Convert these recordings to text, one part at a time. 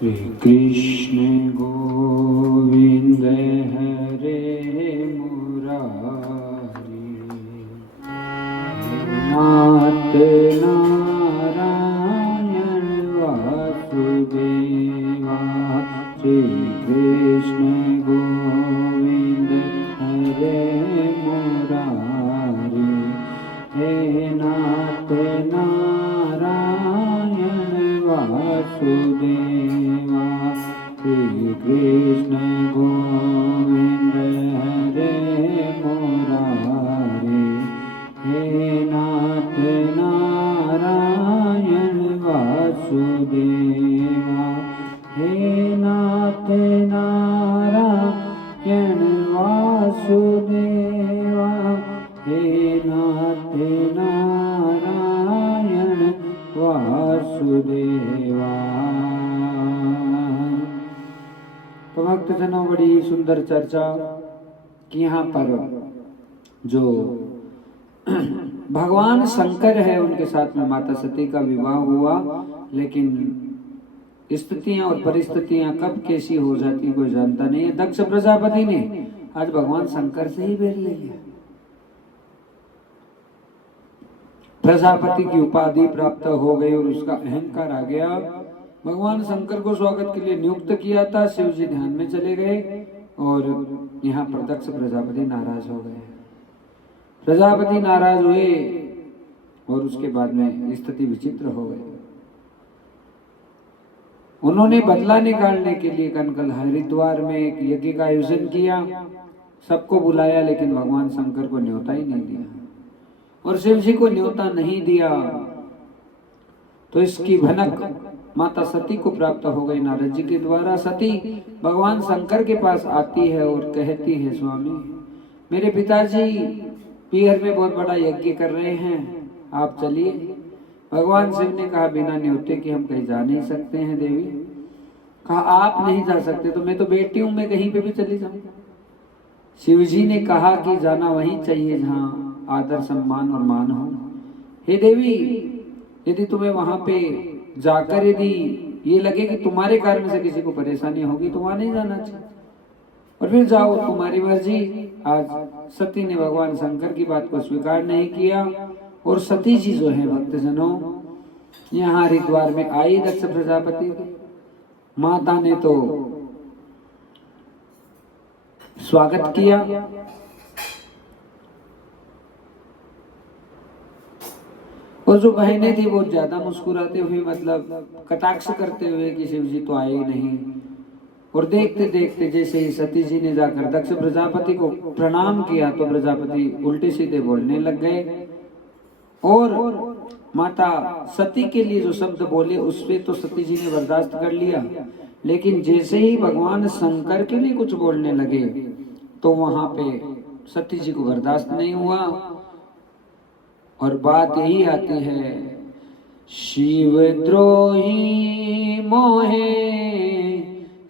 श्री कृष्ण गोविंद हरे मुरारी, नाथ नारायण वासुदेवा। श्री कृष्ण गोविंद हरे मुरारी, हे नाथ नारायण वासुदेवा। श्री कृष्ण गोविंद हरे मुरारी, हे नाथ नारायण वासुदेवा। हे नाथ नारायण वासुदेवा, हे नाथ नारायण वासुदेवा। तो भक्तजनों, बड़ी सुंदर चर्चा कि यहाँ पर जो भगवान शंकर है उनके साथ में माता सती का विवाह हुआ, लेकिन स्थितियां और परिस्थितियां कब कैसी हो जाती कोई जानता नहीं है। दक्ष प्रजापति ने आज भगवान शंकर से ही बेर ले लिया, प्रजापति की उपाधि प्राप्त हो गई और उसका अहंकार आ गया। भगवान शंकर को स्वागत के लिए नियुक्त किया था, शिव जी ध्यान में चले गए और यहाँ पर दक्ष प्रजापति नाराज हो गए। प्रजापति नाराज हुए और उसके बाद में स्थिति विचित्र हो गई। उन्होंने बदला निकालने के लिए कनकल हरिद्वार में एक यज्ञ का आयोजन किया, सबको बुलाया, लेकिन भगवान शंकर को न्योता ही नहीं दिया और शिव जी को न्योता नहीं दिया। तो इसकी भनक माता सती को प्राप्त हो गई नारद जी के द्वारा। सती भगवान शंकर के पास आती है और कहती है, स्वामी मेरे पिताजी पीहर में बहुत बड़ा यज्ञ कर रहे हैं, आप चलिए। भगवान शिव ने कहा, बिना न्योते के हम कहीं जा नहीं सकते हैं देवी। कहा, आप नहीं जा सकते तो मैं तो बेटी हूं, मैं कहीं पे भी चली जाऊं। शिव जी ने कहा कि जाना वहीं चाहिए जहां आदर सम्मान और मान हो। हे देवी, यदि तुम्हें वहां पे जाकर यदि ये लगे कि तुम्हारे कारण से किसी को परेशानी होगी तो वहां नहीं जाना चाहिए, और फिर जाओ, तुम्हारी मर्जी। आज सती ने भगवान शंकर की बात को स्वीकार नहीं किया और सती जी जो है भक्तजनों यहाँ हरिद्वार में आई। दक्ष प्रजापति माता ने तो स्वागत किया, और जो बहनें थी वो ज्यादा मुस्कुराते हुए, मतलब कटाक्ष करते हुए कि शिव जी तो आए ही नहीं। और देखते देखते जैसे ही सती जी ने जाकर दक्ष प्रजापति को प्रणाम किया तो प्रजापति उल्टे सीधे बोलने लग गए, और माता सती के लिए जो शब्द बोले उस पे तो सती जी ने बर्दाश्त कर लिया, लेकिन जैसे ही भगवान शंकर के लिए कुछ बोलने लगे तो वहां पे सती जी को बर्दाश्त नहीं हुआ। और बात यही आती है, शिव द्रोही मोहे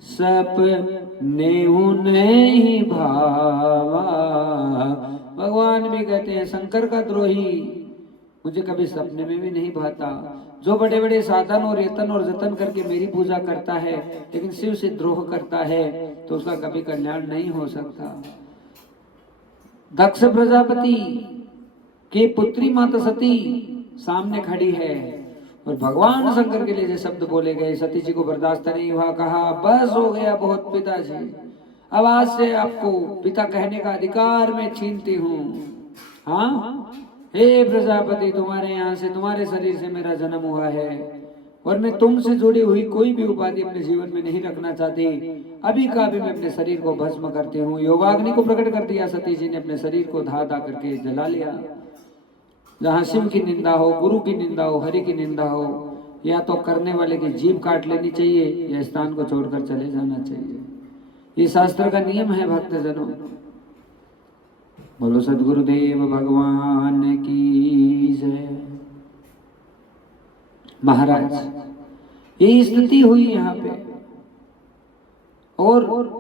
सपने नहीं भावा। भगवान भी कहते हैं, शंकर का द्रोही मुझे कभी सपने में भी नहीं भाता। जो बड़े बड़े साधन और यतन और जतन करके मेरी पूजा करता है लेकिन शिव से द्रोह करता है तो उसका कभी कल्याण नहीं हो सकता। दक्ष प्रजापति की पुत्री माता सती सामने खड़ी है और भगवान शंकर के लिए जो शब्द बोले गए सती जी को बर्दाश्त नहीं हुआ। कहा, बस हो गया बहुत पिताजी, अब आज से आपको पिता कहने का अधिकार मैं छीनती हूँ। हाँ, हे प्रजापति, तुम्हारे यहाँ से, तुम्हारे शरीर से मेरा जन्म हुआ है और मैं तुमसे जुड़ी हुई कोई भी उपाधि अपने जीवन में नहीं रखना चाहती। अभी का अभी मैं अपने शरीर को भस्म करती हूँ। योगाग्नि को प्रकट कर दिया। सती जी ने अपने शरीर को धा धा करके जला लिया। जहाँ शिव की निंदा हो, गुरु की निंदा हो, हरि की निंदा हो, या तो करने वाले की जीभ काट लेनी चाहिए या स्थान को छोड़कर चले जाना चाहिए। ये शास्त्र का नियम है भक्तजनों। बोलो सद्गुरुदेव भगवान की जय। महाराज, ये स्थिति हुई यहाँ पे और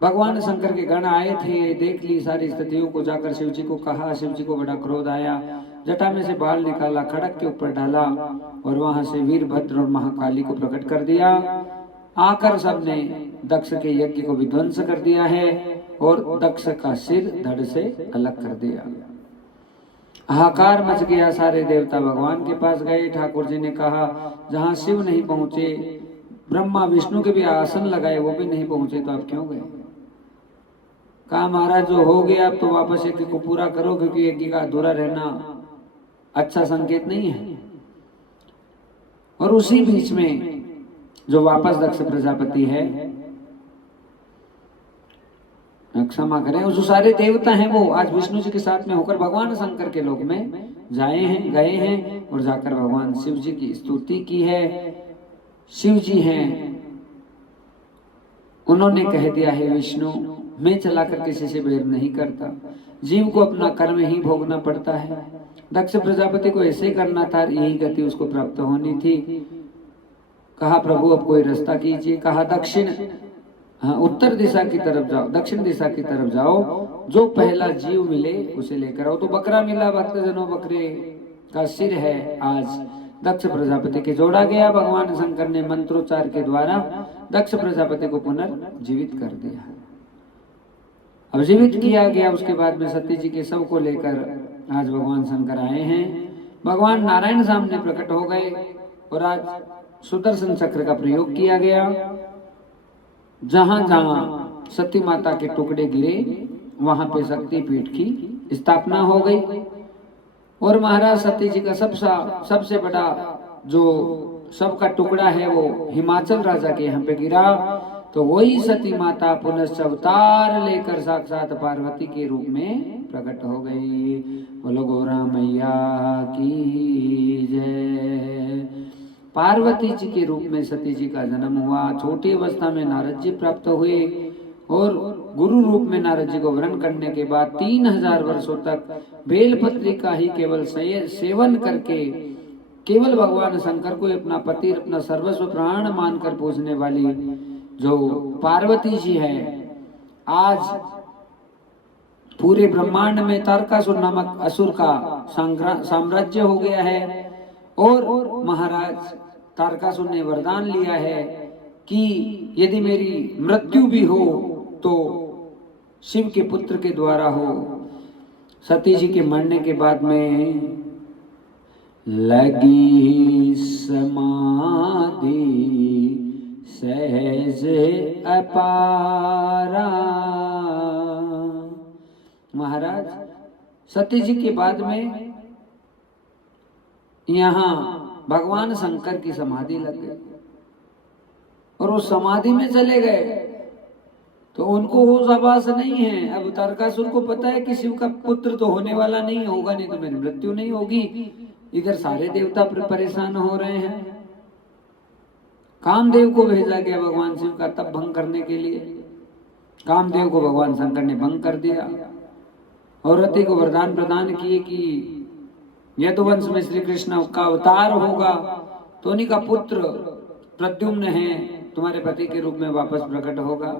भगवान शंकर के गण आए थे, देख ली सारी स्थितियों को, जाकर शिव जी को कहा। शिव जी को बड़ा क्रोध आया। जटा में से बाल निकाला, खड़क के ऊपर डाला और वहां से वीरभद्र और महाकाली को प्रकट कर दिया। आकर सबने दक्ष के यज्ञ को विध्वंस कर दिया है और दक्ष का सिर धड़ से अलग कर दिया। हाहाकार मच गया, सारे देवता भगवान के पास गए। ठाकुर जी ने कहा जहां शिव नहीं पहुंचे, ब्रह्मा विष्णु के भी आसन लगाए, वो भी नहीं पहुंचे, तो आप क्यों गए? कहा महाराज जो हो गया अब तो वापस यज्ञ को पूरा करो, क्योंकि यज्ञ का अधूरा रहना अच्छा संकेत नहीं है। और उसी बीच में जो वापस दक्ष प्रजापति है, क्षमा करें, जो सारे देवता हैं वो आज विष्णु जी के साथ में होकर भगवान शंकर के लोक में गए हैं और जाकर भगवान शिव जी की स्तुति की है। शिव जी हैं, उन्होंने कह दिया है विष्णु मैं चलाकर किसी से बैर नहीं करता, जीव को अपना कर्म ही भोगना पड़ता है। दक्ष प्रजापति को ऐसे करना था, यही गति उसको प्राप्त होनी थी। कहा प्रभु अब कोई रास्ता कीजिए। कहा दक्षिण, उत्तर दिशा की तरफ जाओ, दक्षिण दिशा की तरफ जाओ, जो पहला जीव मिले उसे लेकर आओ। तो बकरा मिला, भक्तजनों बकरे का सिर है आज दक्ष प्रजापति के जोड़ा गया। भगवान शंकर ने मंत्रोच्चार के द्वारा दक्ष प्रजापति को पुनर्जीवित कर दिया। अब जीवित किया गया, उसके बाद में सती जी के शव को लेकर आज भगवान शंकर आए हैं। भगवान नारायण सामने प्रकट हो गए और आज सुदर्शन चक्र का प्रयोग किया गया। जहां जहां सती माता के टुकड़े गिरे वहां पे शक्ति पीठ की स्थापना हो गई। और महाराज सती जी का सबसे बड़ा जो सबका टुकड़ा है वो हिमाचल राजा के यहाँ पे गिरा। तो वही सती माता पुनश्च अवतार लेकर साक्षात पार्वती के रूप में प्रकट हो गई। बोलो गौरा मैया की जय। पार्वती जी के रूप में सती जी का जन्म हुआ। छोटी अवस्था में नारद जी प्राप्त हुए और गुरु रूप में नारद जी को वरण करने के बाद 3000 वर्षों तक बेलपत्री का ही केवल सेवन करके केवल भगवान शंकर को अपना पति, अपना सर्वस्व प्राण मानकर पूजने वाली जो पार्वती जी है, आज पूरे ब्रह्मांड में तारकासुर नामक असुर का साम्राज्य हो गया है। और महाराज तारकासुर ने वरदान लिया है कि यदि मेरी मृत्यु भी हो तो शिव के पुत्र के द्वारा हो। सती जी के मरने के बाद में लगी समाधि सहज अपारा। महाराज सती जी के बाद में यहाँ भगवान शंकर की समाधि लग गई और वो समाधि में चले गए। तो उनको वो आभास नहीं है। अब तारकासुर को पता है कि शिव का पुत्र तो होने वाला नहीं होगा, नहीं तो मेरी मृत्यु नहीं होगी। इधर सारे देवता परेशान हो रहे हैं। कामदेव को भेजा गया भगवान शिव का तप भंग करने के लिए। कामदेव को भगवान शंकर ने भंग कर दिया और रति को वरदान प्रदान किए कि यदुवंश में श्री कृष्ण का अवतार होगा तो उन्हीं का पुत्र प्रद्युम्न है तुम्हारे पति के रूप में वापस प्रकट होगा।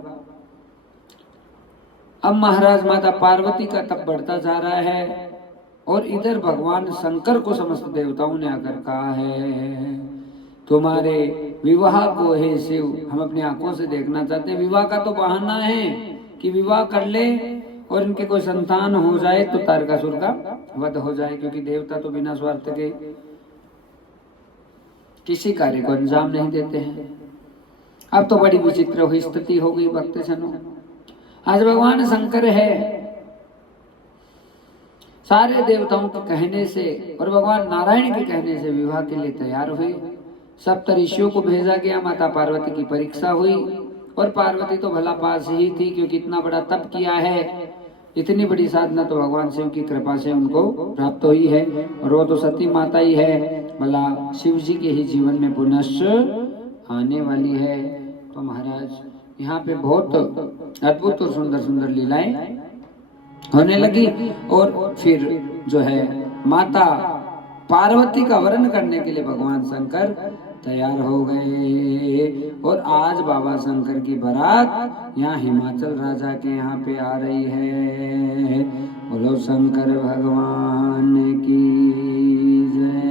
अब महाराज माता पार्वती का तप बढ़ता जा रहा है और इधर भगवान शंकर को समस्त देवताओं ने आकर कहा है तुम्हारे विवाह को हे शिव हम अपनी आंखों से देखना चाहते हैं। विवाह का तो बहाना है कि विवाह कर ले और इनके कोई संतान हो जाए तो तारकासुर का वध हो जाए, क्योंकि देवता तो बिना स्वार्थ के किसी कार्य को अंजाम नहीं देते हैं। अब तो बड़ी विचित्र हुई स्थिति हो गई भक्तजनों। आज भगवान शंकर है, सारे देवताओं के कहने से और भगवान नारायण के कहने से विवाह के लिए तैयार हुए। सप्त ऋषियों को भेजा गया। माता पार्वती की परीक्षा हुई और पार्वती तो भला पास ही थी, क्योंकि इतना बड़ा तप किया है, इतनी बड़ी साधना तो भगवान शिव की कृपा से उनको प्राप्त हुई है। और वो तो सती माता ही है, भला शिव जी के ही जीवन में पुनश्च आने वाली है। तो महाराज यहाँ पे बहुत अद्भुत और सुंदर सुंदर लीलाएं होने लगी और फिर जो है माता पार्वती का वरण करने के लिए भगवान शंकर तैयार हो गए। और आज बाबा शंकर की बारात यहाँ हिमाचल राजा के यहाँ पे आ रही है। बोलो शंकर भगवान की जय।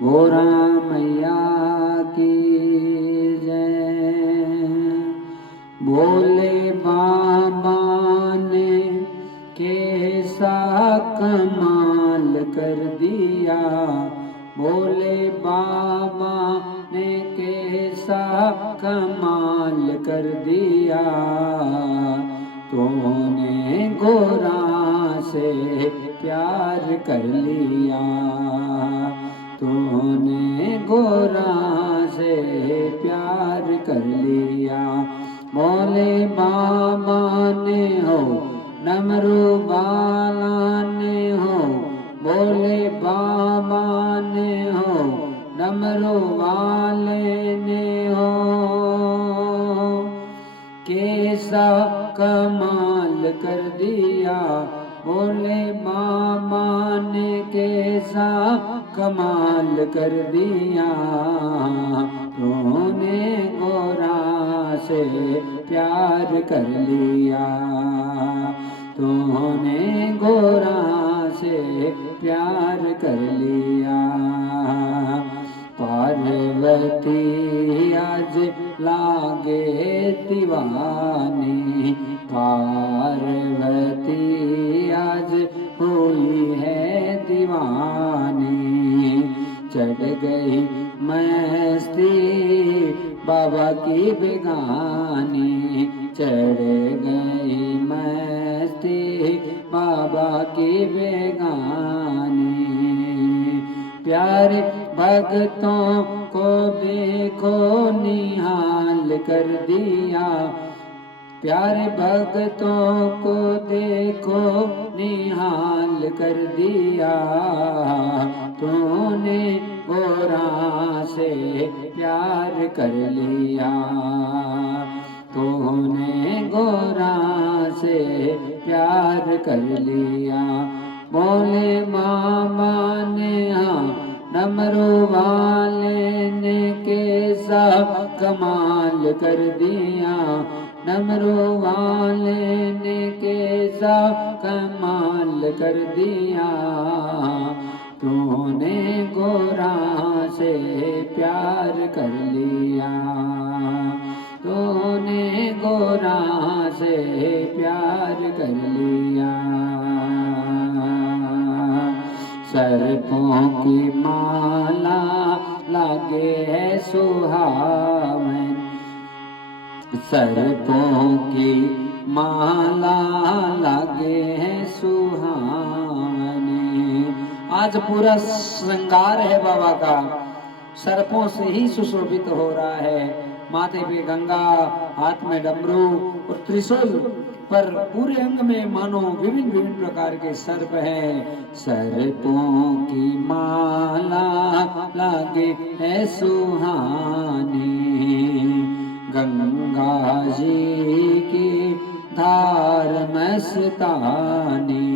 गोरा मैया की जय। बोले बाबा ने कैसा कमाल कर दिया, बोले बाबा ने कैसा कमाल कर दिया, तूने गोरा से प्यार कर लिया, तूने गोरा से प्यार कर लिया। बोले बाबा ने हो डमरू वाला ने हो, बोले बाबा ने हो डमरू वाले ने हो, कैसा कमाल कर दिया, बोले बाबा ने कैसा कमाल कर दिया, तूने गोरा से प्यार कर लिया, तूने गोरा से प्यार कर लिया। पार्वती आज लागे दीवानी, पार्वती आज हुई है दीवानी, चढ़ गई मस्ती बाबा की बेगानी, चढ़ गई मस्ती बाबा की बेगानी। प्यारे भक्तों को देखो निहाल कर दिया, प्यारे भक्तों को देखो निहाल कर दिया, तूने गोरा से प्यार कर लिया, तूने गोरा से प्यार कर लिया। बोले मामा ने हाँ डमरू वाले ने कैसा कमाल कर दिया, डमरू वाले ने कैसा कमाल कर दिया, तूने गोरा से प्यार कर लिया, तूने गोरा से प्यार कर लिया। सर्पों की माला लागे है सुहावन, सर्पों की माला लागे है सुहावनी। आज पूरा श्रृंगार है बाबा का, सर्पों से ही सुशोभित हो रहा है। माथे पे गंगा, हाथ में डमरू और त्रिशूल, पर पूरे अंग में मानो विभिन्न विभिन्न प्रकार के सर्प हैं। सर्पों की माला लागे है सुहानी, गंगा जी की धार मस्तानी,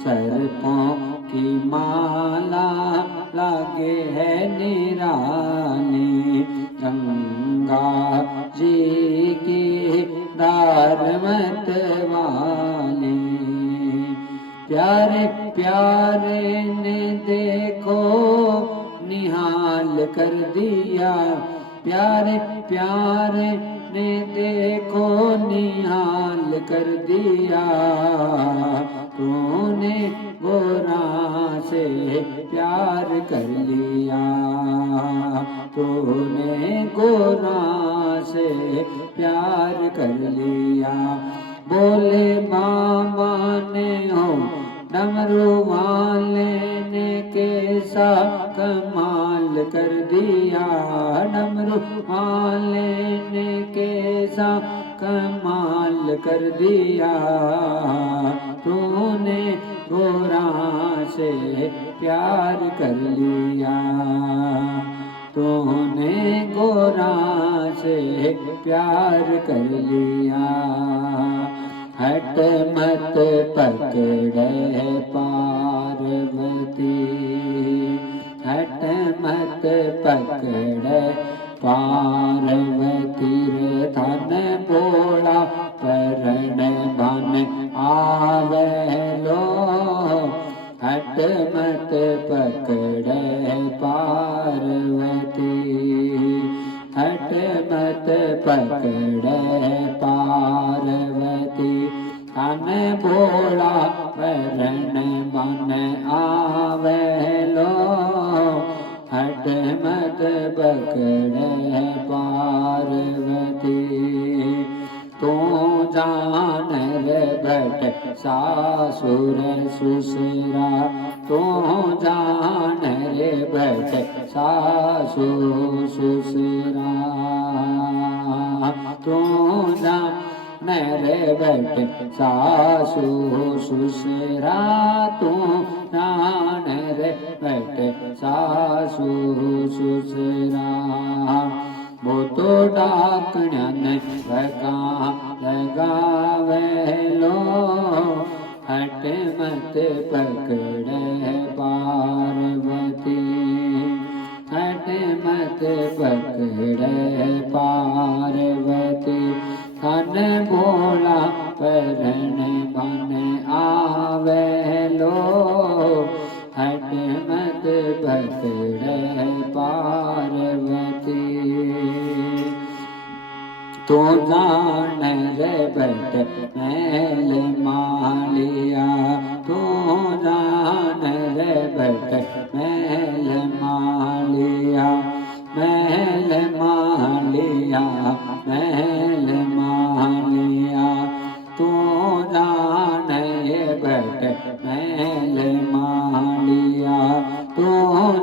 सर्पों की माला लागे है निराली, गंगा जी की धार मतवाली। प्यारे प्यारे ने देखो निहाल कर दिया, प्यारे प्यारे ने देखो निहाल कर दिया, तूने गोरा से प्यार कर लिया, तूने गोरा से प्यार कर लिया। बोले बाबा ने हो डमरू वाले ने कैसा कमाल कर दिया, डमरू वाले ने कैसा कमाल कर दिया, तूने गोरा से प्यार कर लिया, तूने गोरा से प्यार कर लिया। हट मत पकड़े पार्वती, हट मत मत पकड़े पार्वती रे धन भोला परण बन आवेलो हट मत पकड़े पार्वती हट मत पकड़े पार्वती धन भोला परण बन आवेलो हट मत पकड़े पार्वती तू जान रे भट सासुर सुसरा तू जान रे भट सासु सुसरा तू जान रे भट सासु सुसरा तू जान रे भट सासु सुसरा वो तो डाकण्यान लगा लगावेलो हट मत पकड़े पार्वती हट मत पकड़े पार्वती धन भोला परण बन आवेलो हट मत पकड़े पार्वती तो जान रे बट मैल मालिया तो जान रे बट मैल मालिया मैल मालिया मैल मालिया तो जान ये बट मैल मालिया तो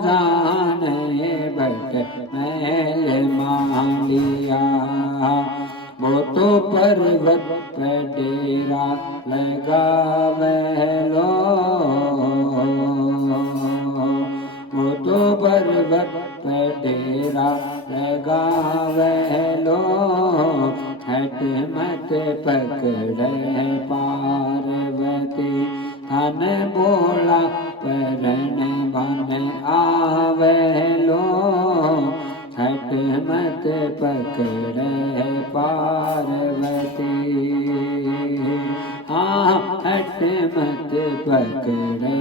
जान ये बट मैल मालिया वो तो पर्वत पे डेरा लगावेलो वो तो पर्वत पे डेरा लगावेलो हट मत पकड़े पार्वती धन भोला परण बन आवेलो हट मत पकड़े पार्वती हाँ हट मत पकड़े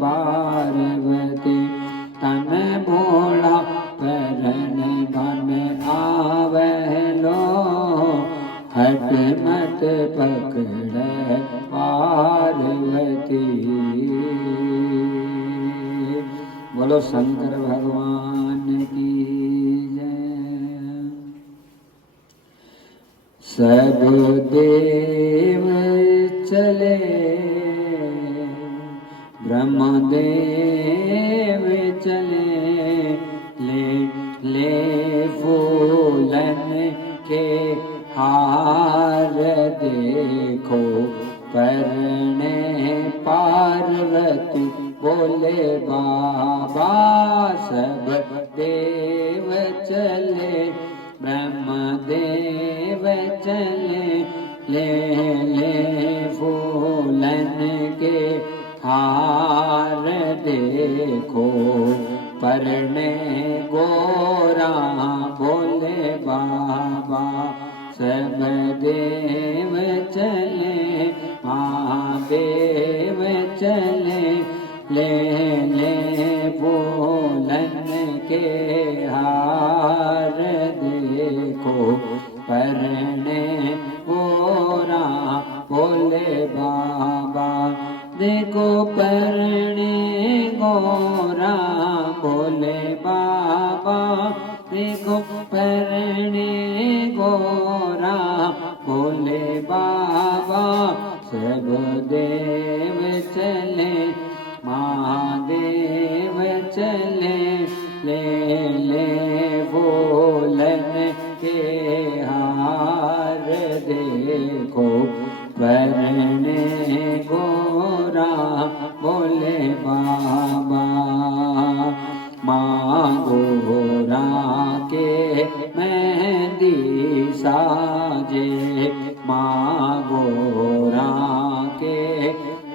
पार्वती तन भोला परण बन आवेलो हट मत पकड़े पार्वती। बोलो शंकर भगवान की सब देव चले ब्रह्मदेव चले ले फूलन के हार देखो परने पार्वती बोले बाबा सब देव चले ब्रह्मदेव चले ले फूलन के हार देखो परने गोरा बोले बाबा सब देव चले महादेव चले ले फूलन के हार देखो परने गोरा बोले बाबा देखो परने गोरा बोले बाबा देखो परने गोरा बोले बाबा सब देव चले महादेव चले ले फूलन के हार देखो परने गोरा बोले बाबा माँ गोरा के मेहंदी साजे माँ गोरा के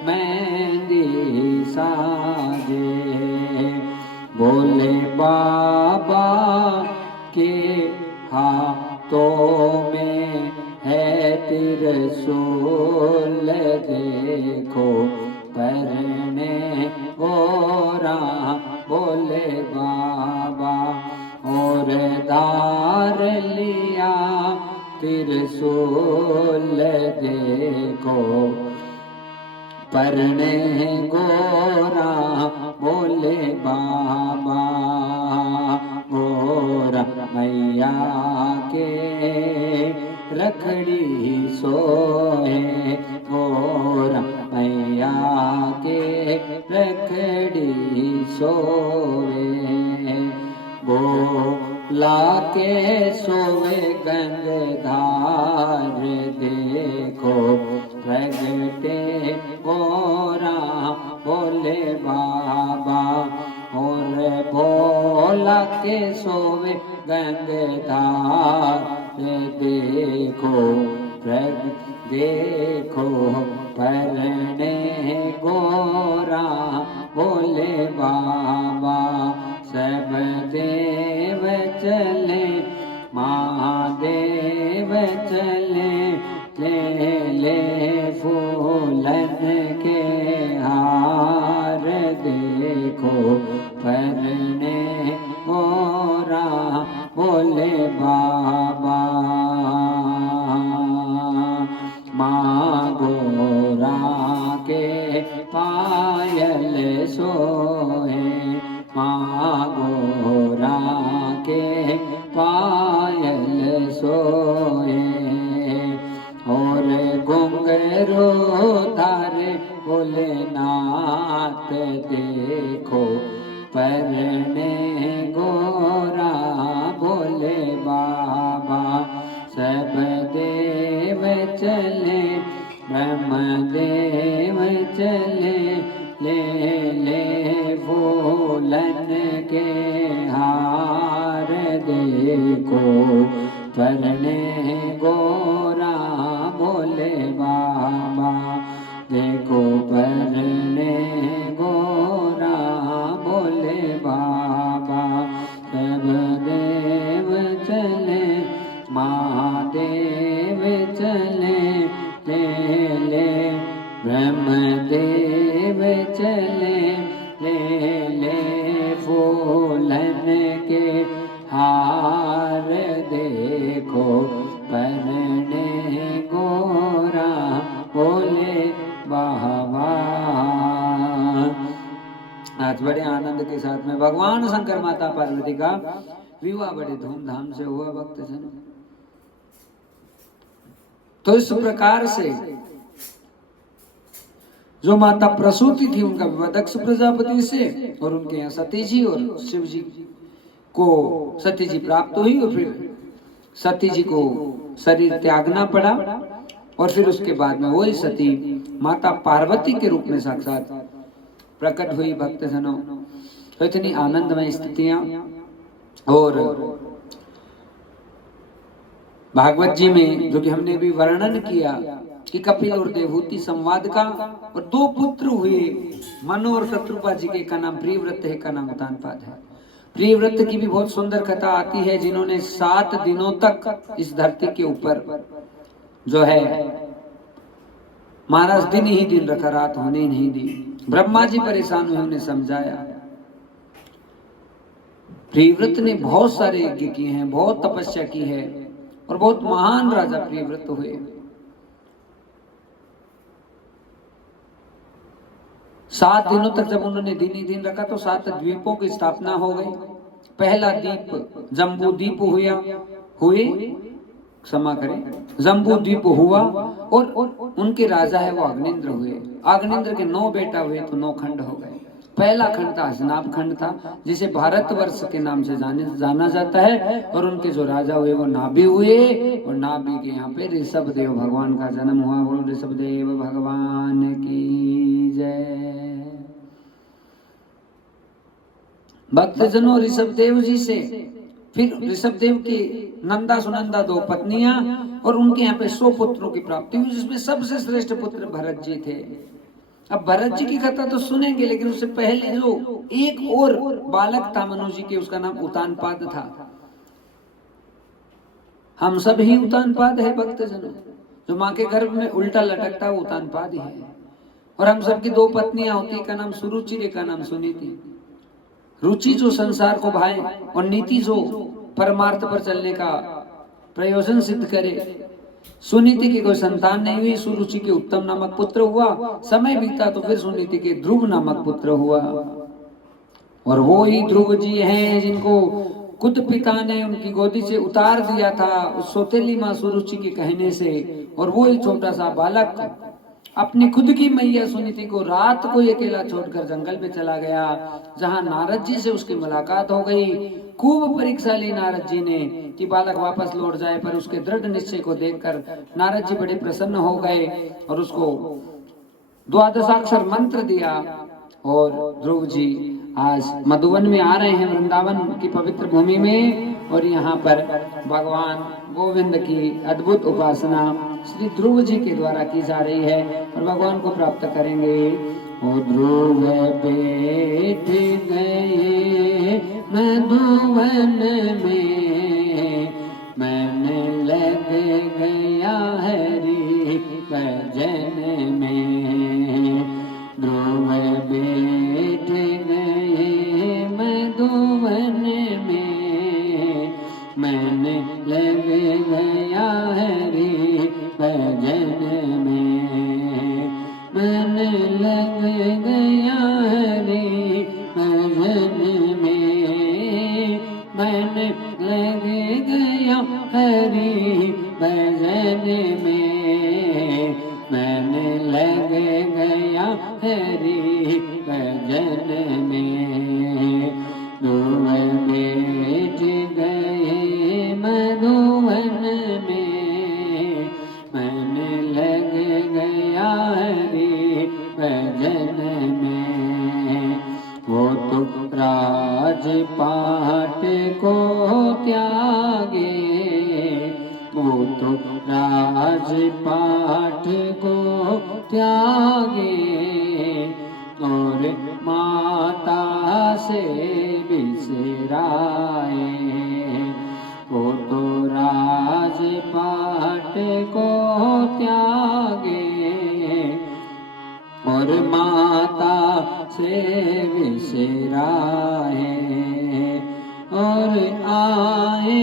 मेहंदी साजे त्रिशूल देखो परने गोरा बोले बाबा, और धार लिया त्रिशूल देखो परने गोरा बोले बाबा, गोरा मैया के रखड़ी सोए, गोरा मैया के रखड़ी सोए, गोला के सोए गंगधार देखो प्रगटे गोरा बोले बाबा, और भोला के सोवे गंगधार देखो देखो परने गोरा बोले बाबा, सब देव चले महादेव चले, ले ले फूलन के हार देखो परने गोरा बोले बाबा, माँ गोरा के पायल सोए, माँ गोरा के पायल सोए, और घुंघरू धारे भोलेनाथ देखो परने गोरा बोले बाबा, सब देव चले ब्रह्मदेव चले, ले ले फूलन के हार देखो परने गोरा बोले बाबा, देखो परने गोरा बोले बाबा, सब देव चले महादेव चले, ले ले ब्रह्मदेव चले, ले ले फूलन के हार देखो परने गोरा बोले बाबा। आज बड़े आनंद के साथ में भगवान शंकर माता पार्वती का विवाह बड़े धूमधाम से हुआ भक्तजनों। तो इस प्रकार से जो माता प्रसूति थी उनका विवाह दक्ष प्रजापति से, और उनके यहाँ सती जी और शिव जी को सती जी प्राप्त हुई, और फिर सती जी को शरीर त्यागना पड़ा, और फिर उसके बाद में वही सती माता पार्वती के रूप में साक्षात प्रकट हुई भक्तजनों। तो इतनी आनंदमय स्थितियां, और भागवत जी में जो कि हमने भी वर्णन किया कि कपिल और देवहूति संवाद का, और दो पुत्र हुए मनु और शत्रुपा जी के, का नाम प्रियव्रत है, का नाम उतानपाद है। प्रियव्रत की भी बहुत सुंदर कथा आती है, जिन्होंने 7 दिनों तक इस धरती के ऊपर जो है महाराज दिन ही दिन रखा, रात होने नहीं दी। ब्रह्मा जी परेशान हुए, उन्हें समझाया। प्रियव्रत ने बहुत सारे यज्ञ किए हैं, बहुत तपस्या की है, और बहुत महान राजा प्रियव्रत हुए। 7 दिनों तक जब उन्होंने दिन ही दिन रखा तो 7 द्वीपों की स्थापना हो गई। पहला द्वीप जम्बू द्वीप क्षमा करें, जम्बू द्वीप हुआ, और उनके राजा है वो अग्निंद्र हुए। अग्निंद्र के 9 बेटा हुए तो 9 खंड हो गए। पहला खंड था हसनाभ खंड था, जिसे भारतवर्ष के नाम से जाना जाता है, और उनके जो राजा हुए वो नाभि हुए, और नाभि के यहाँ पे ऋषभ देव भगवान का जन्म हुआ। बोलो ऋषभ देव भगवान की जय। भक्तजनों, ऋषभ देव जी से फिर ऋषभ देव की नंदा सुनंदा 2 पत्नियां, और उनके यहाँ पे 100 पुत्रों की प्राप्ति हुई, जिसमें सबसे श्रेष्ठ पुत्र भरत जी थे। अब भरत जी की कथा तो सुनेंगे, लेकिन उससे पहले जो एक और बालक था मनु जी के, उसका नाम उतानपाद था। हम सब ही उतानपाद है भक्तजनों। जो माँ के गर्भ में उल्टा लटकता वो उत्तानपाद है। और हम सबकी दो पत्नियां होती, एक का नाम सुरुचि, एक का नाम सुनीति। रुचि जो संसार को भाए और नीति जो परमार्थ पर चलने का प्रयोजन सिद्ध करे। सुनीति की कोई संतान नहीं हुई, सुरुचि के उत्तम नामक पुत्र हुआ। समय बीता तो फिर सुनीति के ध्रुव नामक पुत्र हुआ। और वो ही ध्रुव जी हैं जिनको खुद पिता ने उनकी गोदी से उतार दिया था उस सौतेली माँ सुरुचि के कहने से। और वो ही छोटा सा बालक अपनी खुद की मैया सुनीति को रात को अकेला छोड़कर जंगल में चला गया, जहां नारद जी से उसकी मुलाकात हो गई। खूब परीक्षा ली नारद जी ने कि बालक वापस लौट जाए, पर उसके दृढ़ निश्चय को देखकर नारद जी बड़े प्रसन्न हो गए और उसको द्वादशाक्षर मंत्र दिया। और ध्रुव जी आज मधुवन में आ रहे हैं, वृंदावन की पवित्र भूमि में, और यहाँ पर भगवान गोविंद की अद्भुत उपासना श्री ध्रुव जी के द्वारा की जा रही है और भगवान को प्राप्त करेंगे। ओ ध्रुव बैठ गए मधुवन में, मन लग गया हरि भजन में। ध्रुव बैठ गए मधुवन में, मन लग गया हरि भजन में। मन लग गया हरि भजन में, मन लग गया हरि भजन में, मन लग गया हरि भजन में। ध्रुव बैठ गए मधुवन में, मन लग गया हरि भजन में। वो तो राजपाट को त्यागे, वो तो राजपाट को त्यागे, और माता से बिसराए। वो तो राजपाट को त्यागे और माता से बिसराए, और आए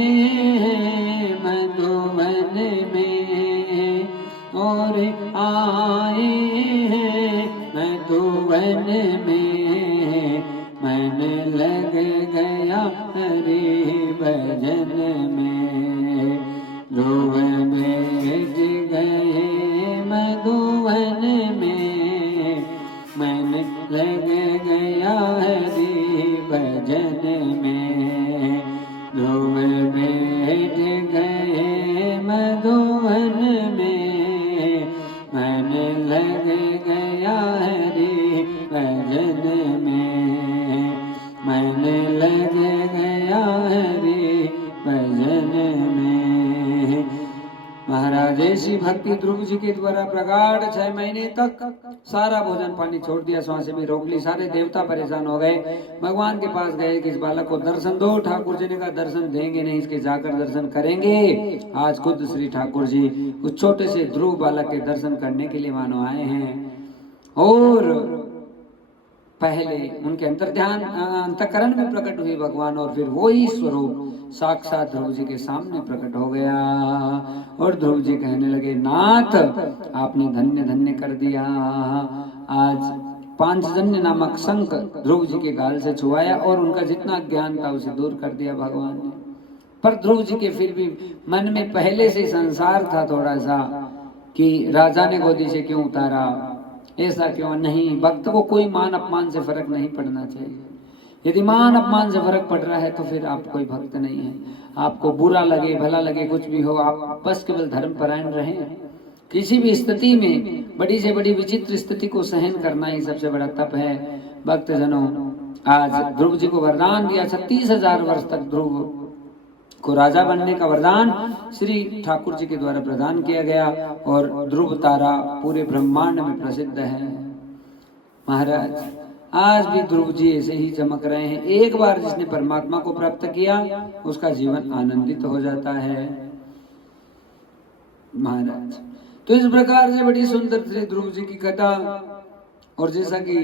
हैं मधुवन में, और आए हैं मधुवन में, मन लग गया हरि भजन में। ध्रुव बैठ गए मधुवन में, मन लग गया हरि भजन में। ध्रुव बैठ गए मधुवन में, मन लग गया हरि भजन में, मन लग गया हरि भजन में। महाराज ऐसी भक्ति ध्रुव जी के द्वारा प्रगाढ़ 6 महीने तक सारा भोजन पानी छोड़ दिया, सांसें भी रोक ली। सारे देवता परेशान हो गए, भगवान के पास गए कि इस बालक को दर्शन दो। ठाकुर जी ने कहा दर्शन देंगे नहीं, इसके जाकर दर्शन करेंगे। आज खुद श्री ठाकुर जी उस छोटे से ध्रुव बालक के दर्शन करने के लिए मानो आए हैं। और पहले उनके अंतःकरण में प्रकट हुई भगवान, और फिर वो ही स्वरूप साक्षात ध्रुव जी के सामने प्रकट हो गया। और ध्रुव जी कहने लगे, नाथ आपने धन्य धन्य कर दिया। आज पांचजन्य नामक शंख ध्रुव जी के गाल से छुआया और उनका जितना ज्ञान था उसे दूर कर दिया भगवान ने। पर ध्रुव जी के फिर भी मन में पहले से संसार था थोड़ा सा कि राजा ने गोदी से क्यों उतारा, ऐसा क्यों। नहीं, भक्त को कोई मान अपमान से फर्क नहीं पड़ना चाहिए। यदि मान अपमान से फर्क पड़ रहा है तो फिर आप कोई भक्त नहीं है। आपको बुरा लगे भला लगे कुछ भी हो, आप बस केवल धर्म परायण रहें। किसी भी स्थिति में बड़ी से बड़ी विचित्र स्थिति को सहन करना ही सबसे बड़ा तप है। भक्त जनों, आज ध्रुव जी को वरदान दिया, 36,000 वर्ष तक ध्रुव को राजा बनने का वरदान श्री ठाकुर जी के द्वारा प्रदान किया गया। और ध्रुव तारा पूरे ब्रह्मांड में प्रसिद्ध है। महाराज आज भी ध्रुव जी ऐसे ही चमक रहे हैं। एक बार जिसने परमात्मा को प्राप्त किया उसका जीवन आनंदित हो जाता है। महाराज तो इस प्रकार से बड़ी सुंदर श्री ध्रुव जी की कथा, और जैसा कि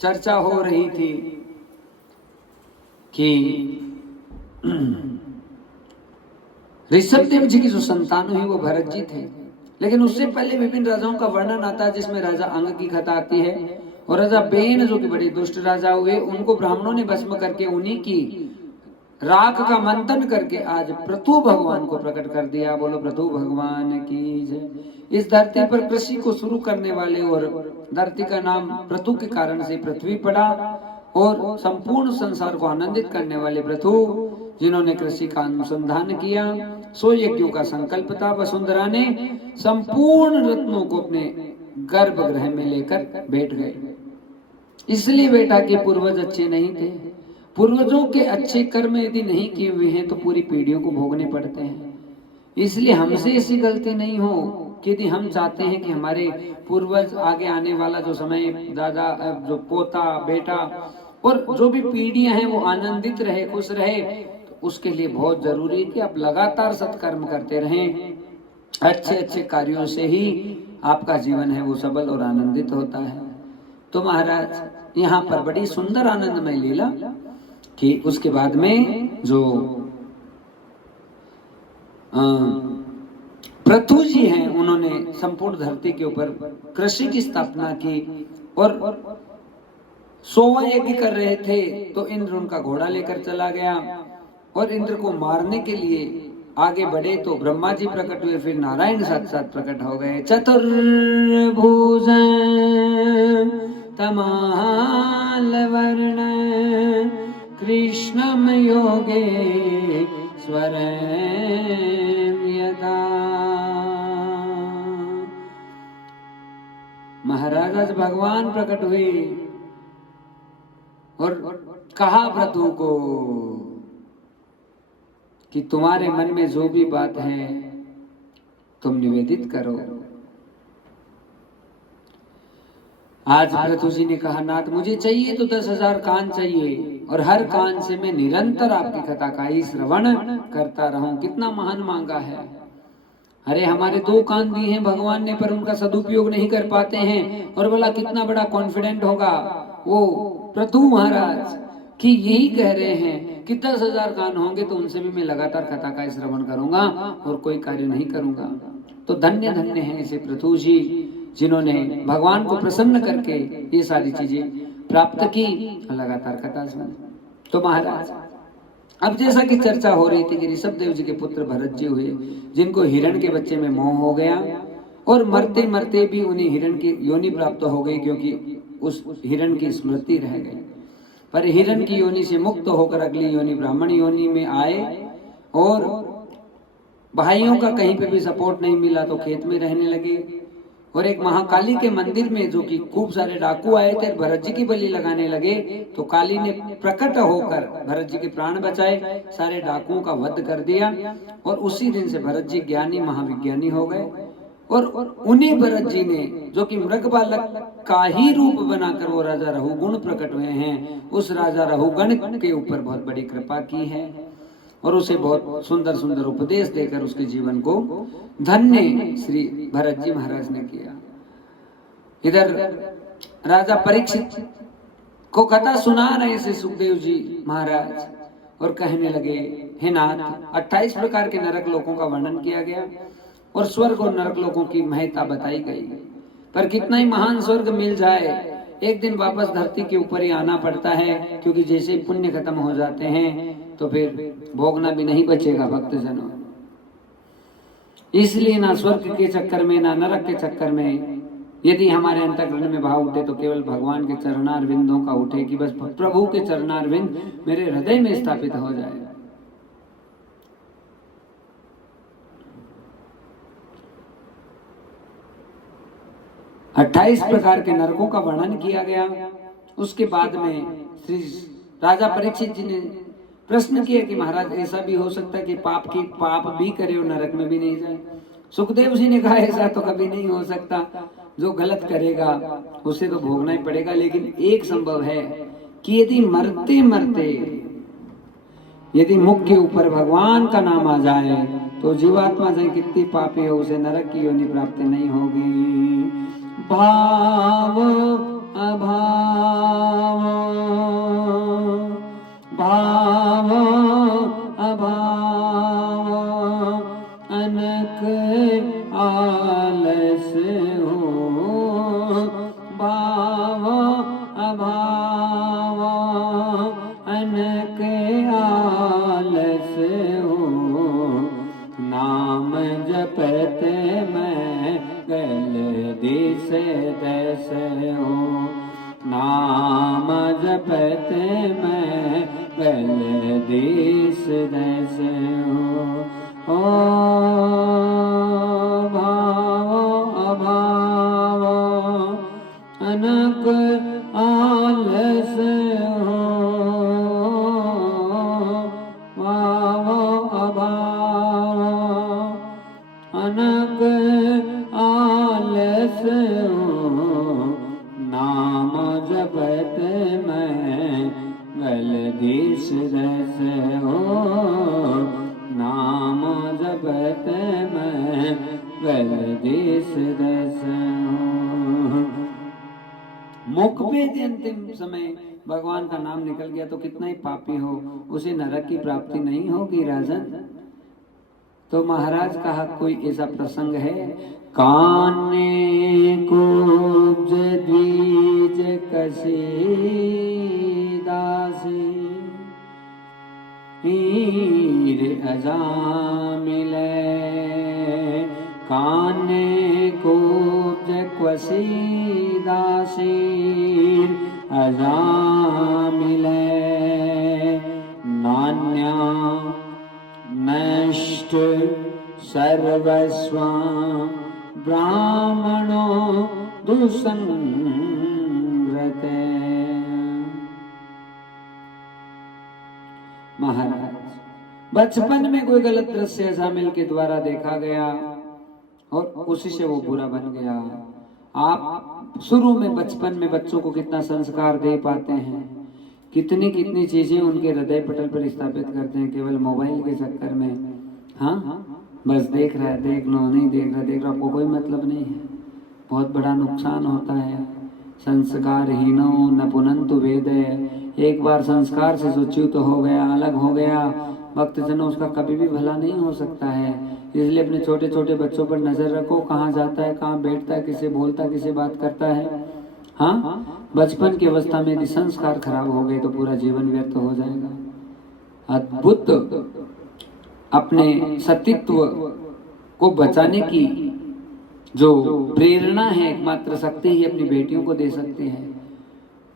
चर्चा हो रही थी कि ऋषभदेव जी की जो संतान हुई वो भरत जी थे, लेकिन उससे पहले विभिन्न राजाओं का वर्णन आता है, जिसमें राजा अंग की कथा आती है। और राजा बेन जो कि बड़े दुष्ट राजा हुए, उनको ब्राह्मणों ने भस्म करके उन्हीं की राख का मंथन करके आज पृथु भगवान को प्रकट कर दिया। बोलो पृथु भगवान की जय। इस धरती पर कृषि को शुरू करने वाले और धरती का नाम पृथु के कारण से पृथ्वी पड़ा, और संपूर्ण संसार को आनंदित करने वाले पृथु, जिन्होंने कृषि का अनुसंधान किया, सो यज्ञों का संकल्प था। वसुंधरा ने संपूर्ण रत्नों को अपने गर्भगृह में लेकर बैठ गए। इसलिए बेटा कि पूर्वज अच्छे नहीं थे। पूर्वजों के अच्छे कर्म यदि नहीं किए हुए हैं तो पूरी पीढ़ियों को भोगने पड़ते हैं। इसलिए हमसे ऐसी गलती नहीं हो कि यदि हम चाहते हैं कि हमारे पूर्वज आगे आने वाला जो समय, दादा, जो पोता, बेटा और जो भी पीढ़ियां हैं वो आनंदित रहे, खुश रहे, तो उसके लिए बहुत जरूरी है कि आप लगातार सत्कर्म करते रहें। अच्छे अच्छे कार्यों से ही आपका जीवन है वो सबल और आनंदित होता है। तो महाराज यहाँ पर बड़ी सुंदर आनंदमय लीला कि उसके बाद में जो पृथु जी हैं, उन्होंने संपूर्ण धरती के ऊपर कृषि की स्थापना की, और 100 यज्ञ कर रहे थे तो इंद्र उनका घोड़ा लेकर चला गया, और इंद्र को मारने के लिए आगे बढ़े तो ब्रह्मा जी प्रकट हुए, फिर नारायण साथ साथ प्रकट हो गए। चतुर्भुज तमाल वर्ण कृष्णम योगे स्वर यथा। महाराज आज भगवान प्रकट हुए और कहा पृथु को कि तुम्हारे मन में जो भी बात है तुम निवेदित करो। आज पृथु जी ने कहा, नाथ मुझे चाहिए तो 10,000 कान चाहिए, और हर कान से मैं निरंतर आपकी कथा का ही श्रवण करता रहूं। कितना महान मांगा है। अरे हमारे 2 कान दिए हैं भगवान ने, पर उनका सदुपयोग नहीं कर पाते हैं। और बोला कितना बड़ा कॉन्फिडेंट होगा वो पृथु महाराज कि यही कह रहे हैं कि 10,000 कान होंगे तो उनसे भी मैं लगातार कथा का श्रवण करूंगा और कोई कार्य नहीं करूंगा। तो धन्य धन्य है ऐसे पृथु जी, जिन्होंने भगवान को प्रसन्न करके ये सारी चीजें प्राप्त की, लगातार कथा सुनी। तो महाराज अब जैसा कि चर्चा हो रही थी कि ऋषभदेव जी के पुत्र भरत जी हुए, जिनको हिरण के बच्चे में मोह हो गया, और मरते मरते भी उन्हें हिरण की योनि प्राप्त हो गई, क्योंकि उस हिरण की स्मृति रह गई। पर हिरण की योनि से मुक्त होकर अगली योनि ब्राह्मण योनि में आए, और भाइयों का कहीं पे भी सपोर्ट नहीं मिला तो खेत में रहने लगे। और एक महाकाली के मंदिर में जो कि खूब सारे डाकू आए थे, भरत जी की बलि लगाने लगे, तो काली ने प्रकट होकर भरत जी के प्राण बचाए, सारे डाकुओं का वध कर दिया। और उसी दिन से भरत जी ज्ञानी महाविज्ञानी हो गए। और उन्हीं भरत जी ने, जो कि मृग बालक का ही रूप बनाकर वो राजा रहुगुण प्रकट हुए हैं, उस राजा रहुगण के ऊपर बहुत बड़ी कृपा की है, और उसे बहुत सुंदर सुंदर उपदेश देकर उसके जीवन को धन्य श्री भरत जी महाराज ने किया। इधर राजा परीक्षित को कथा सुना रहे थे सुखदेव जी महाराज, और कहने लगे, हे नाथ 28 प्रकार के नरक लोकों का वर्णन किया गया, और स्वर्ग और नरक लोकों की महत्ता बताई गई। पर कितना ही महान स्वर्ग मिल जाए, एक दिन वापस धरती के ऊपर ही आना पड़ता है, क्योंकि जैसे पुण्य खत्म हो जाते हैं तो फिर भोगना भी नहीं बचेगा भक्तजनों। इसलिए ना स्वर्ग के चक्कर में ना नरक के चक्कर में यदि हमारे अंतःकरण में भाव उठे तो केवल भगवान के चरणार विंदों का उठे कि बस प्रभु के चरणार विंद मेरे हृदय में स्थापित हो जाए। अट्ठाईस प्रकार के नरकों का वर्णन किया गया। उसके बाद में श्री राजा परीक्षित जी ने प्रश्न किया कि महाराज ऐसा भी हो सकता है कि पाप भी करे और नरक में भी नहीं जाए। सुखदेव जी ने कहा ऐसा तो कभी नहीं हो सकता, जो गलत करेगा उसे तो भोगना ही पड़ेगा। लेकिन एक संभव है कि यदि मरते मरते यदि मुख के ऊपर भगवान का नाम आ जाए तो जीवात्मा चाहे कितनी पापी हो उसे नरक की योनि प्राप्ति नहीं होगी। भाव अभाव भाव अभाव अनक आलस हो। भाव अभाव अनक आलस हो। नाम जपत मैं गल दिस दस हो। नाम जपत मैं गल दिस दस हो। ओ भाव अभाव अनक आलस हो। भाव अभाव अनक आलस हो। नाम जपत मैं गल दिस दस हो। नाम जपत मैं गल दिस दस हो। मुख पे अंतिम समय भगवान का नाम निकल गया तो कितना ही पापी हो उसे नरक की प्राप्ति नहीं होगी राजन। तो महाराज कहा कोई ऐसा प्रसंग है। काने को द्विज कसी दासी हीर अजामिले। काने को कसी दासी अजामिले। नान्या नष्ट सर्वस्व ब्राह्मणो दुसंगते। महाराज बचपन में कोई गलत दृश्य अजामिल के द्वारा देखा गया और उसी से वो बुरा बन गया। आप शुरू में बचपन में बच्चों को कितना संस्कार दे पाते हैं, कितनी कितनी चीजें उनके हृदय पटल पर स्थापित करते हैं केवल मोबाइल के चक्कर में। हाँ बस देख रहा है, देख लो, नहीं देख रहा आपको कोई मतलब नहीं है। बहुत बड़ा नुकसान होता है। संस्कारहीनो न पुनंतु वेद। एक बार संस्कार से सुच्युत हो गया, अलग हो गया, भक्तजनों उसका कभी भी भला नहीं हो सकता है। इसलिए अपने छोटे छोटे बच्चों पर नजर रखो, कहाँ जाता है, कहाँ बैठता है, किसे बोलता है, किसे बात करता है। हाँ बचपन की अवस्था में यदि संस्कार खराब हो गए तो पूरा जीवन व्यर्थ हो जाएगा। अद्भुत अपने सतीत्व को बचाने की जो प्रेरणा है एकमात्र शक्ति ही अपनी बेटियों को दे सकते हैं।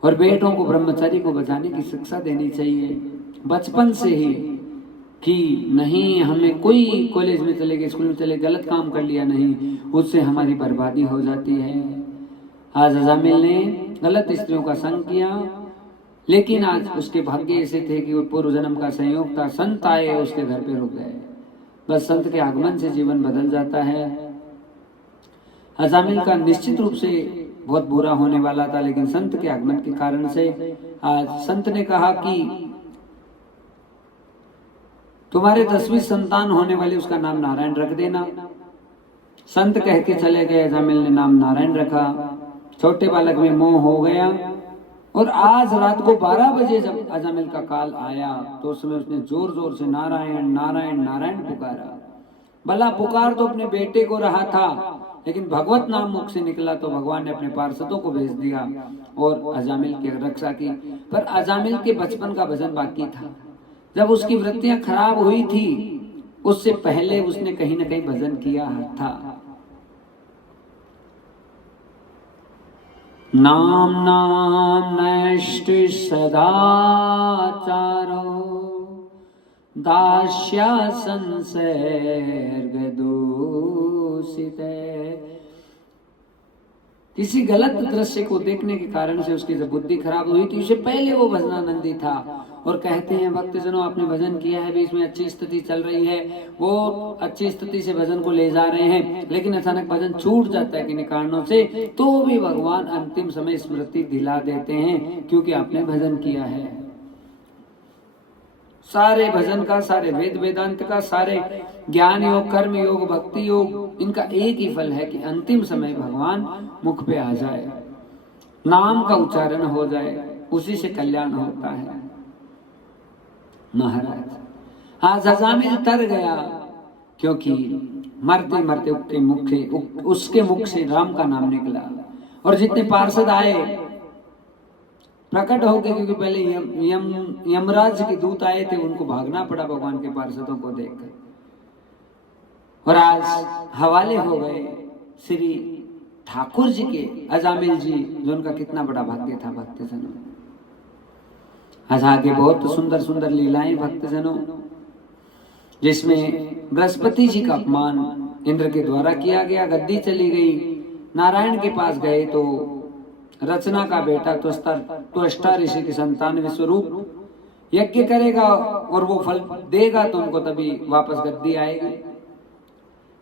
और बेटों को ब्रह्मचारी को बचाने की शिक्षा देनी चाहिए बचपन से ही कि नहीं हमें कोई कॉलेज में चले गए, स्कूल में चले, गलत काम कर लिया नहीं, उससे हमारी बर्बादी हो जाती है। आज अजामिल ने गलत स्त्रियों का संग किया, लेकिन आज उसके भाग्य ऐसे थे कि वो पूर्व जन्म का संयोग था। संत आए उसके घर पे रुक गए। बस संत के आगमन से जीवन बदल जाता है। अजामिल का निश्चित रूप से बहुत बुरा होने वाला था, लेकिन संत के आगमन के कारण से आज संत ने कहा कि तुम्हारे 10वीं संतान होने वाली, उसका नाम नारायण रख देना। संत कह के चले गए, अजामिल ने नाम नारायण रखा। छोटे बालक में मोह हो गया और आज रात को 12 बजे जब अजामिल का काल आया तो उस समय उसने जोर जोर से नारायण नारायण नारायण पुकारा। भला पुकार तो अपने बेटे को रहा था, लेकिन भगवत नाम मुख से निकला तो भगवान ने अपने पार्षदों को भेज दिया और अजामिल की रक्षा की। पर अजामिल के बचपन का भजन बाकी था। जब उसकी वृत्तियां खराब हुई थी उससे पहले उसने कहीं ना कहीं भजन किया था। नाम नाम नष्ट सदाचारो दास्या संसर्ग दूषित। किसी गलत दृश्य को देखने के कारण से उसकी जब बुद्धि खराब हुई थी, उससे पहले वो भजनानंदी था। और कहते हैं भक्तजनों आपने भजन किया है, बीच में अच्छी स्थिति चल रही है, वो अच्छी स्थिति से भजन को ले जा रहे हैं, लेकिन अचानक भजन छूट जाता है किन्हीं कारणों से, तो भी भगवान अंतिम समय स्मृति दिला देते हैं क्योंकि आपने भजन किया है। सारे भजन का, सारे वेद वेदांत का, सारे ज्ञान योग, कर्म योग, भक्ति योग, इनका एक ही फल है कि अंतिम समय भगवान मुख पे आ जाए, नाम का उच्चारण हो जाए, उसी से कल्याण होता है। महाराज आज अजामिल तर गया, क्योंकि मरते मरते उसके मुख से राम का नाम निकला। और जितने पार्षद आए प्रकट हो गए, क्योंकि पहले यमराज के दूत आए थे, उनको भागना पड़ा भगवान के पार्षदों को देखकर। और आज हवाले हो गए श्री ठाकुर जी के, अजामिल जी, जो उनका कितना बड़ा भाग्य था भक्तजनों। आज आगे बहुत सुंदर सुंदर लीलाएं भक्तजनों, जिसमें बृहस्पति जी का अपमान इंद्र के द्वारा किया गया, गद्दी चली गई। नारायण के पास गए तो रचना का बेटा त्वष्टा ऋषि की संतान विश्वरूप यज्ञ करेगा और वो फल देगा, तो उनको तभी वापस गद्दी आएगी।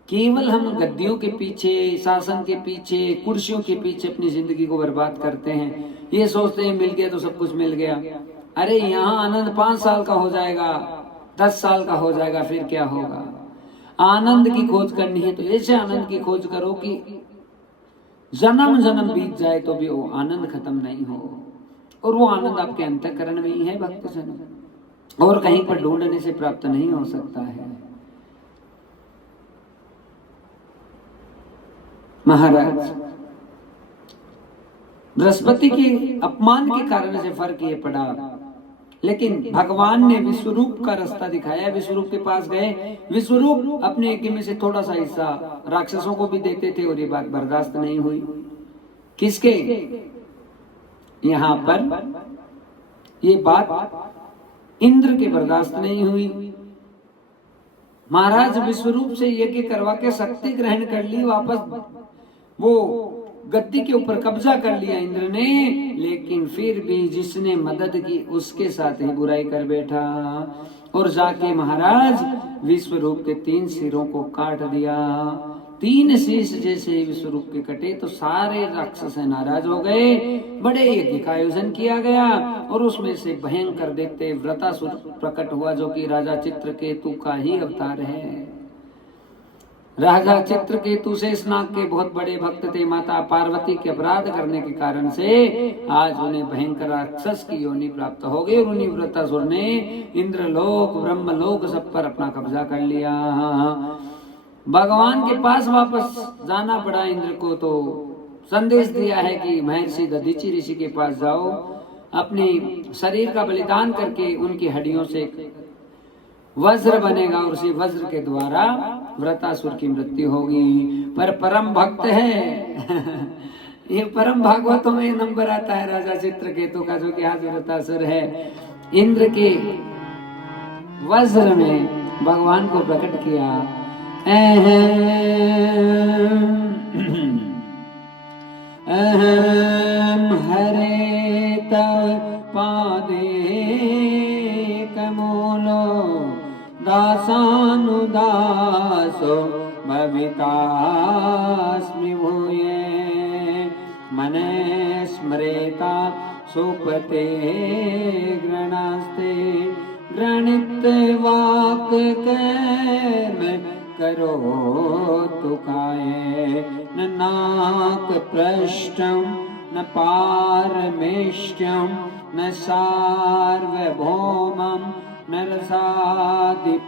केवल हम गद्दियों के पीछे, शासन के पीछे, कुर्सियों के पीछे अपनी जिंदगी को बर्बाद करते हैं। ये सोचते हैं मिल गया तो सब कुछ मिल गया। अरे यहाँ आनंद 5 साल का हो जाएगा, 10 साल का हो जाएगा, फिर क्या होगा। आनंद की खोज करनी है तो ऐसे आनंद की खोज करो कि जन्म जन्म बीत जाए तो भी वो आनंद खत्म नहीं हो। और वो आनंद आपके अंतःकरण में ही है भक्तजन, और कहीं पर ढूंढने से प्राप्त नहीं हो सकता है। महाराज बृहस्पति के अपमान के कारण से फर्क ये पड़ा, लेकिन भगवान ने विश्वरूप का रास्ता दिखाया। विश्वरूप के पास गए, विश्वरूप अपने यज्ञ में से थोड़ा सा हिस्सा राक्षसों को भी देते थे, और ये बात बर्दाश्त नहीं हुई। किसके? यहाँ पर ये बात इंद्र के बर्दाश्त नहीं हुई। महाराज विश्वरूप से यज्ञ करवा के शक्ति ग्रहण कर ली, वापस वो गद्दी के ऊपर कब्जा कर लिया इंद्र ने, लेकिन फिर भी जिसने मदद की उसके साथ ही बुराई कर बैठा, और जाके महाराज विश्वरूप के 3 सिरों को काट दिया। 3 शीश जैसे विश्वरूप के कटे तो सारे राक्षस नाराज हो गए। बड़े यज्ञ का आयोजन किया गया, और उसमें से भयंकर देखते वृतासुर प्रकट हुआ, जो कि राजा चित्रकेतु का ही अवतार है। राजा चित्रकेतु शेषनाग के बहुत बड़े भक्त थे। माता पार्वती के अपराध करने के कारण से आज उन्हें भयंकर राक्षस की योनि प्राप्त हो गई, और उन्हीं वृतासुर ने इंद्रलोक, ब्रह्मलोक सब पर अपना कब्जा कर लिया। भगवान के पास वापस जाना पड़ा इंद्र को, तो संदेश दिया है कि महर्षि दधीचि ऋषि के पास जाओ, अपनी शरीर का बलिदान करके उनकी हड्डियों से वज्र बनेगा, और उसी वज्र के द्वारा वृतासुर की मृत्यु होगी। पर परम भक्त है ये परम भागवतों में नंबर आता है राजा चित्रकेतु का, जो कि आज वृतासुर है। इंद्र के वज्र में भगवान को प्रकट किया। अहम हरे तव पादे कमूलो दासानुदासो भवितास्मि भूये मने स्मरेता सुपते गृणास्ते गृणित वाक कर्म करो तुकाये न नाक पृष्ठम न पारमेष्ट्यम न सार्वभौमम न रसाधिपत्यम।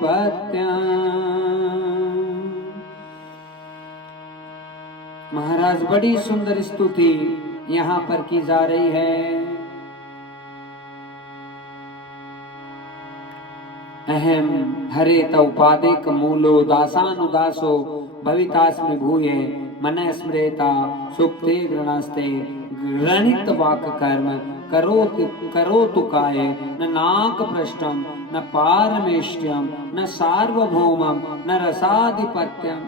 महाराज बड़ी सुंदर स्तुति यहाँ पर की जा रही है। अहम हरे तव पादेक मूलो दासानुदासो भवितास्मि भूये मन स्मृता सुप्ते गृणास्ते गृणित वाक कर्म करोतु काय न नाक पृष्ठम न पारमेष्ट्यम न सार्वभौमम न रसाधिपत्यम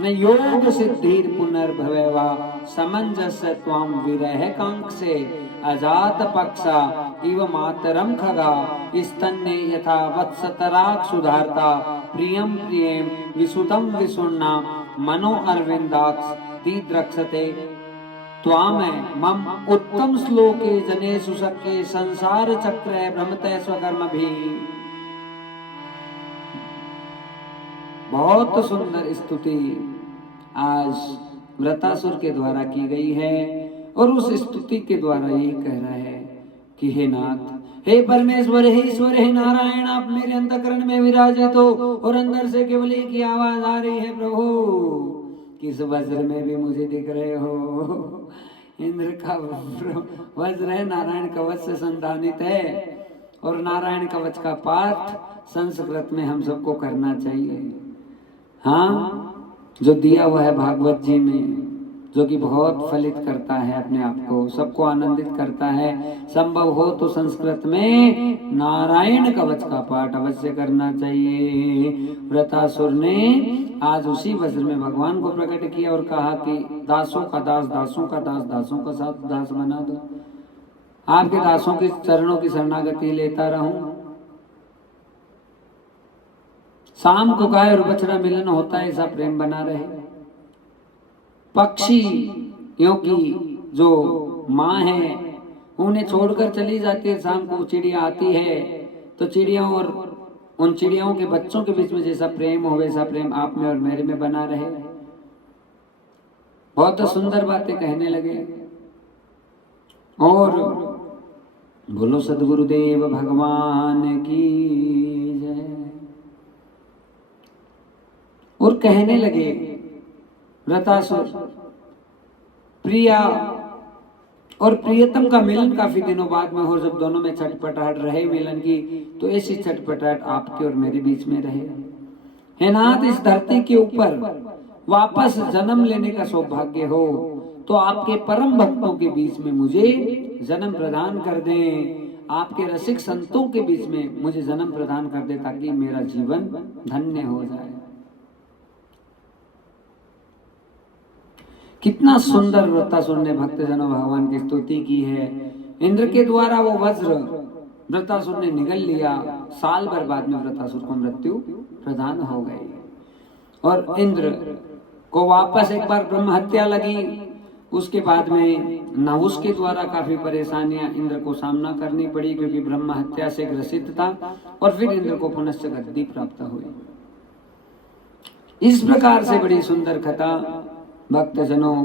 न योग सिद्धिर पुनर्भवेवा समंजस्य त्वाम विरह कांक्षे अजात पक्षा इव मातरम खगा स्तन्ने यथा वत्सतराक सुधारता प्रियम प्रियम विसुतम विसुन्ना मनो अरविंदाक्ष दीद्रक्षते त्वाम मम उत्तम श्लोके जने सुसके संसार चक्र भ्रमते स्वकर्म भी। बहुत सुंदर स्तुति आज व्रतासुर के द्वारा की गई है और उस स्तुति के द्वारा यही कह रहा है कि हे नाथ, हे परमेश्वर, हे ईश्वर, हे नारायण, आप मेरे अंतःकरण में विराजित हो और अंदर से केवल एक ही आवाज आ रही है, प्रभु किस वज्र में भी मुझे दिख रहे हो। इंद्र का वज्र है, नारायण कवच से संतानित है और नारायण कवच का पाठ संस्कृत में हम सबको करना चाहिए। हाँ, जो दिया हुआ है भागवत जी में, जो कि बहुत फलित करता है, अपने आप को सबको आनंदित करता है। संभव हो तो संस्कृत में नारायण कवच का पाठ अवश्य करना चाहिए। व्रतासुर ने आज उसी वज्र में भगवान को प्रकट किया और कहा कि दासों का दास, दासों का दास, दासों का साथ दास बना दो, आपके दासों के चरणों की शरणागति लेता रहूं। शाम को गाय और बछड़ा मिलन होता है, ऐसा प्रेम बना रहे। पक्षी क्योंकि जो माँ है उन्हें छोड़कर चली जाती है, शाम को चिड़िया आती है, तो चिड़ियों और उन चिड़ियों के बच्चों के बीच में जैसा प्रेम हो वैसा प्रेम आप में और मेरे में बना रहे। बहुत सुंदर बातें कहने लगे और बोलो सद्गुरुदेव भगवान की जय। और कहने लगे व्रतासुर, प्रिया और प्रियतम का मिलन काफी दिनों बाद में हो, जब दोनों में छटपटाहट रहे मिलन की, तो ऐसी छटपटाहट आपके और मेरे बीच में रहे। हे नाथ, इस धरती के ऊपर वापस जन्म लेने का सौभाग्य हो तो आपके परम भक्तों के बीच में मुझे जन्म प्रदान कर दें, आपके रसिक संतों के बीच में मुझे जन्म प्रदान कर दे, ताकि मेरा जीवन धन्य हो जाए। कितना सुंदर व्रतासुर ने भक्तजनों भगवान की स्तुति की है। इंद्र के द्वारा वो वज्र व्रतासुर ने निगल लिया, साल भर बाद में व्रतासुर को मृत्यु प्रदान हो गई और इंद्र को वापस एक बार ब्रह्म हत्या लगी। उसके बाद में नहुस के द्वारा काफी परेशानियां इंद्र को सामना करनी पड़ी, क्योंकि ब्रह्म हत्या से ग्रसित था, और फिर इंद्र को पुनश्च गद्दी प्राप्त हुई। इस प्रकार से बड़ी सुंदर कथा भक्तजनों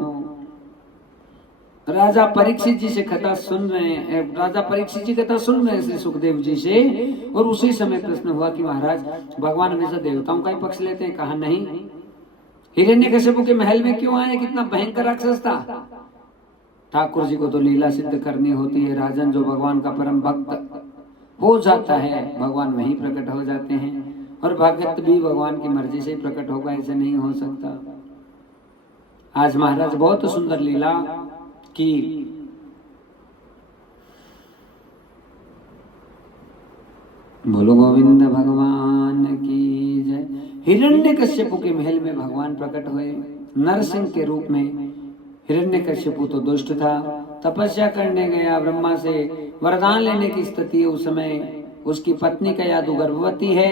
राजा परीक्षित जी से कथा सुन रहे हैं। राजा परीक्षित जी कथा सुन रहे हैं श्री सुखदेव जी से, और उसी समय प्रश्न हुआ कि महाराज, भगवान हमेशा देवताओं का ही पक्ष लेते हैं? कहा नहीं, हिरण्यकशिपु के महल में क्यों आए? कितना भयंकर राक्षस था। ठाकुर जी को तो लीला सिद्ध करनी होती है राजन। जो भगवान का परम भक्त हो जाता है, भगवान वहीं प्रकट हो जाते हैं, और भगत भी भगवान की मर्जी से प्रकट होगा, ऐसे नहीं हो सकता। आज महाराज बहुत सुंदर लीला की। बोलो गोविंद भगवान की जय। हिरण्यकश्यपु के महल में भगवान प्रकट हुए नरसिंह के रूप में। हिरण्यकश्यपु तो दुष्ट था, तपस्या करने गया, ब्रह्मा से वरदान लेने की स्थिति। उस समय उसकी पत्नी कयादु गर्भवती है।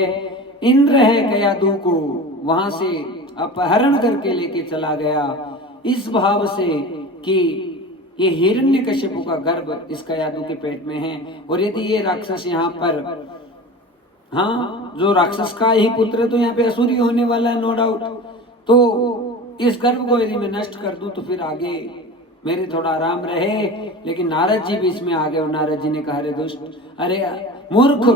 इंद्र है कयादु को वहां से अपहरण करके लेके चला गया, इस भाव से कि ये हिरण्यकशिपु का गर्भ इस कयादु के पेट में है, और यदि ये राक्षस यहाँ पर, हाँ, जो राक्षस का ही पुत्र है तो यहाँ पे असुरी होने वाला है, नो डाउट। तो इस गर्भ को यदि मैं नष्ट कर दूं तो फिर आगे मेरे थोड़ा आराम रहे। लेकिन नारद जी बीच में आ गए और नारद जी ने कहा, अरे दुष्ट, अरे मूर्ख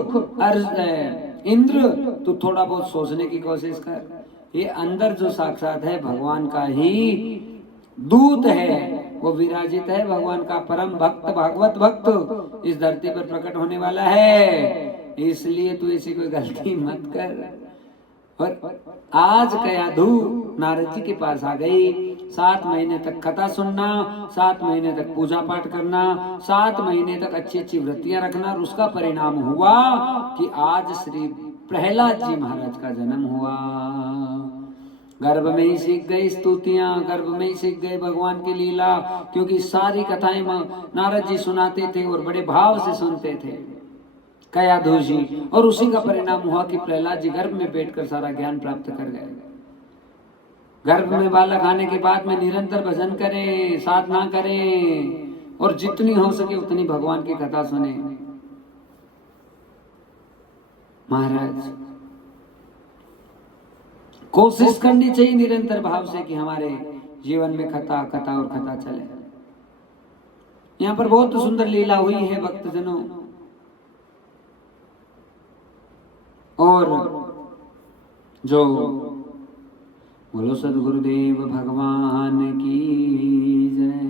इंद्र, तू थोड़ा बहुत सोचने की कोशिश कर। ये अंदर जो साक्षात है भगवान का ही दूत है, वो विराजित है, भगवान का परम भक्त, भागवत भक्त इस धरती पर प्रकट होने वाला है। इसलिए तू ऐसी कोई गलती मत कर। और आज कयाधु नारद जी के पास आ गई। 7 महीने तक कथा सुनना, 7 महीने तक पूजा पाठ करना, 7 महीने तक अच्छी अच्छी वृत्तियां रखना, और उसका परिणाम हुआ कि आज श्री प्रहलाद जी महाराज का जन्म हुआ। गर्भ में ही सीख गए स्तुतियां, गर्भ में ही सीख गए भगवान की लीला, क्योंकि सारी कथाएं नारद जी सुनाते थे और बड़े भाव से सुनते थे कयाधु जी। और उसी का परिणाम हुआ कि प्रहलाद जी गर्भ में बैठकर सारा ज्ञान प्राप्त कर गए। गर्भ में बालक आने के बाद में निरंतर भजन करें, साधना करें और जितनी हो सके उतनी भगवान की कथा सुने। महाराज कोशिश करनी चाहिए निरंतर भाव से कि हमारे जीवन में कथा कथा और कथा चले। यहाँ पर बहुत सुंदर लीला हुई है भक्तजनों, और जो बोलो सदगुरुदेव भगवान की जय।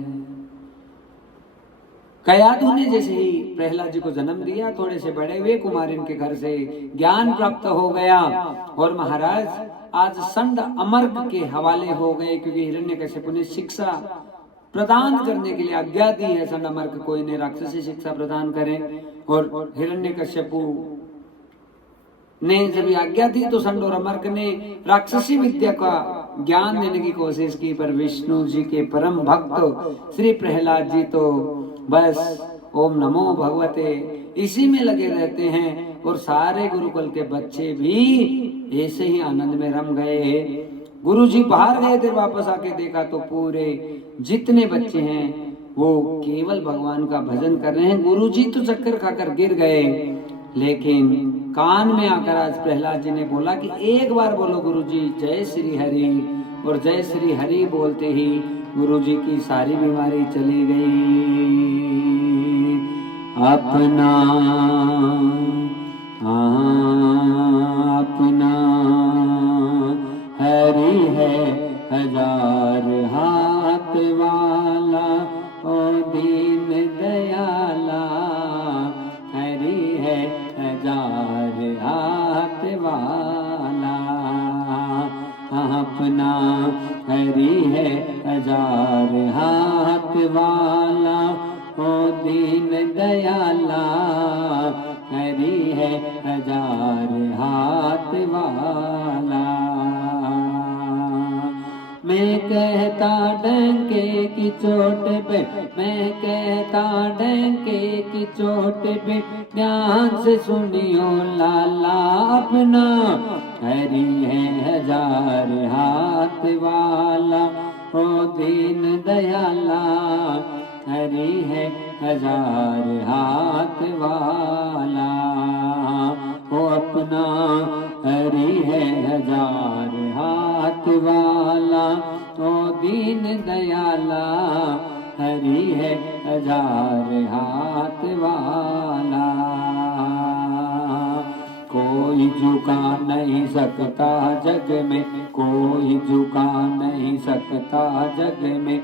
कयाधु ने जैसे ही प्रहलाद जी को जन्म दिया, थोड़े से बड़े हुए, कुमारिन के घर से ज्ञान प्राप्त हो गया और महाराज आज संड अमर्क के हवाले हो गए, क्योंकि हिरण्यकश्यप ने शिक्षा प्रदान करने के लिए आज्ञा दी है। संड अमर्क को इन्हें राक्षसी शिक्षा प्रदान करें, और हिरण्यकश्यप ने जब आज्ञा दी तो संड और अमर्क ने राक्षसी विद्या का ज्ञान देने की कोशिश की, पर विष्णु जी के परम भक्त श्री प्रहलाद जी तो बस ओम नमो भगवते इसी में लगे रहते हैं, और सारे गुरुकुल के बच्चे भी ऐसे ही आनंद में रम गए। गुरु जी बाहर गए थे, वापस आके देखा तो पूरे जितने बच्चे हैं वो केवल भगवान का भजन कर रहे हैं। गुरु जी तो चक्कर खाकर गिर गए, लेकिन कान में आकर आज प्रहलाद जी ने बोला कि एक बार बोलो गुरु जी जय श्री हरि, और जय श्री हरि बोलते ही गुरु जी की सारी बीमारी चली गई। अपना अपना हरि है हजार हाथ वाला, ओ दीन दयाला, हरि है हजार हाथ वाला। अपना हरि है हजार हाथ वाला, ओ दीन दयाला, हरि है हजार हाथ वाला। मैं कहता डंके की चोट पे, मैं कहता डंके की चोट पे, ध्यान से सुनियो लाला, अपना हरि है हजार हाथ वाला, ओ दीन दयाला, हरि है हजार हाथ वाला। ओ अपना हरि है हजार हाथ वाला, ओ दीन दयाला, हरि है हजार हाथ वाला। कोई झुका नहीं सकता जग में, कोई झुका नहीं सकता जग में,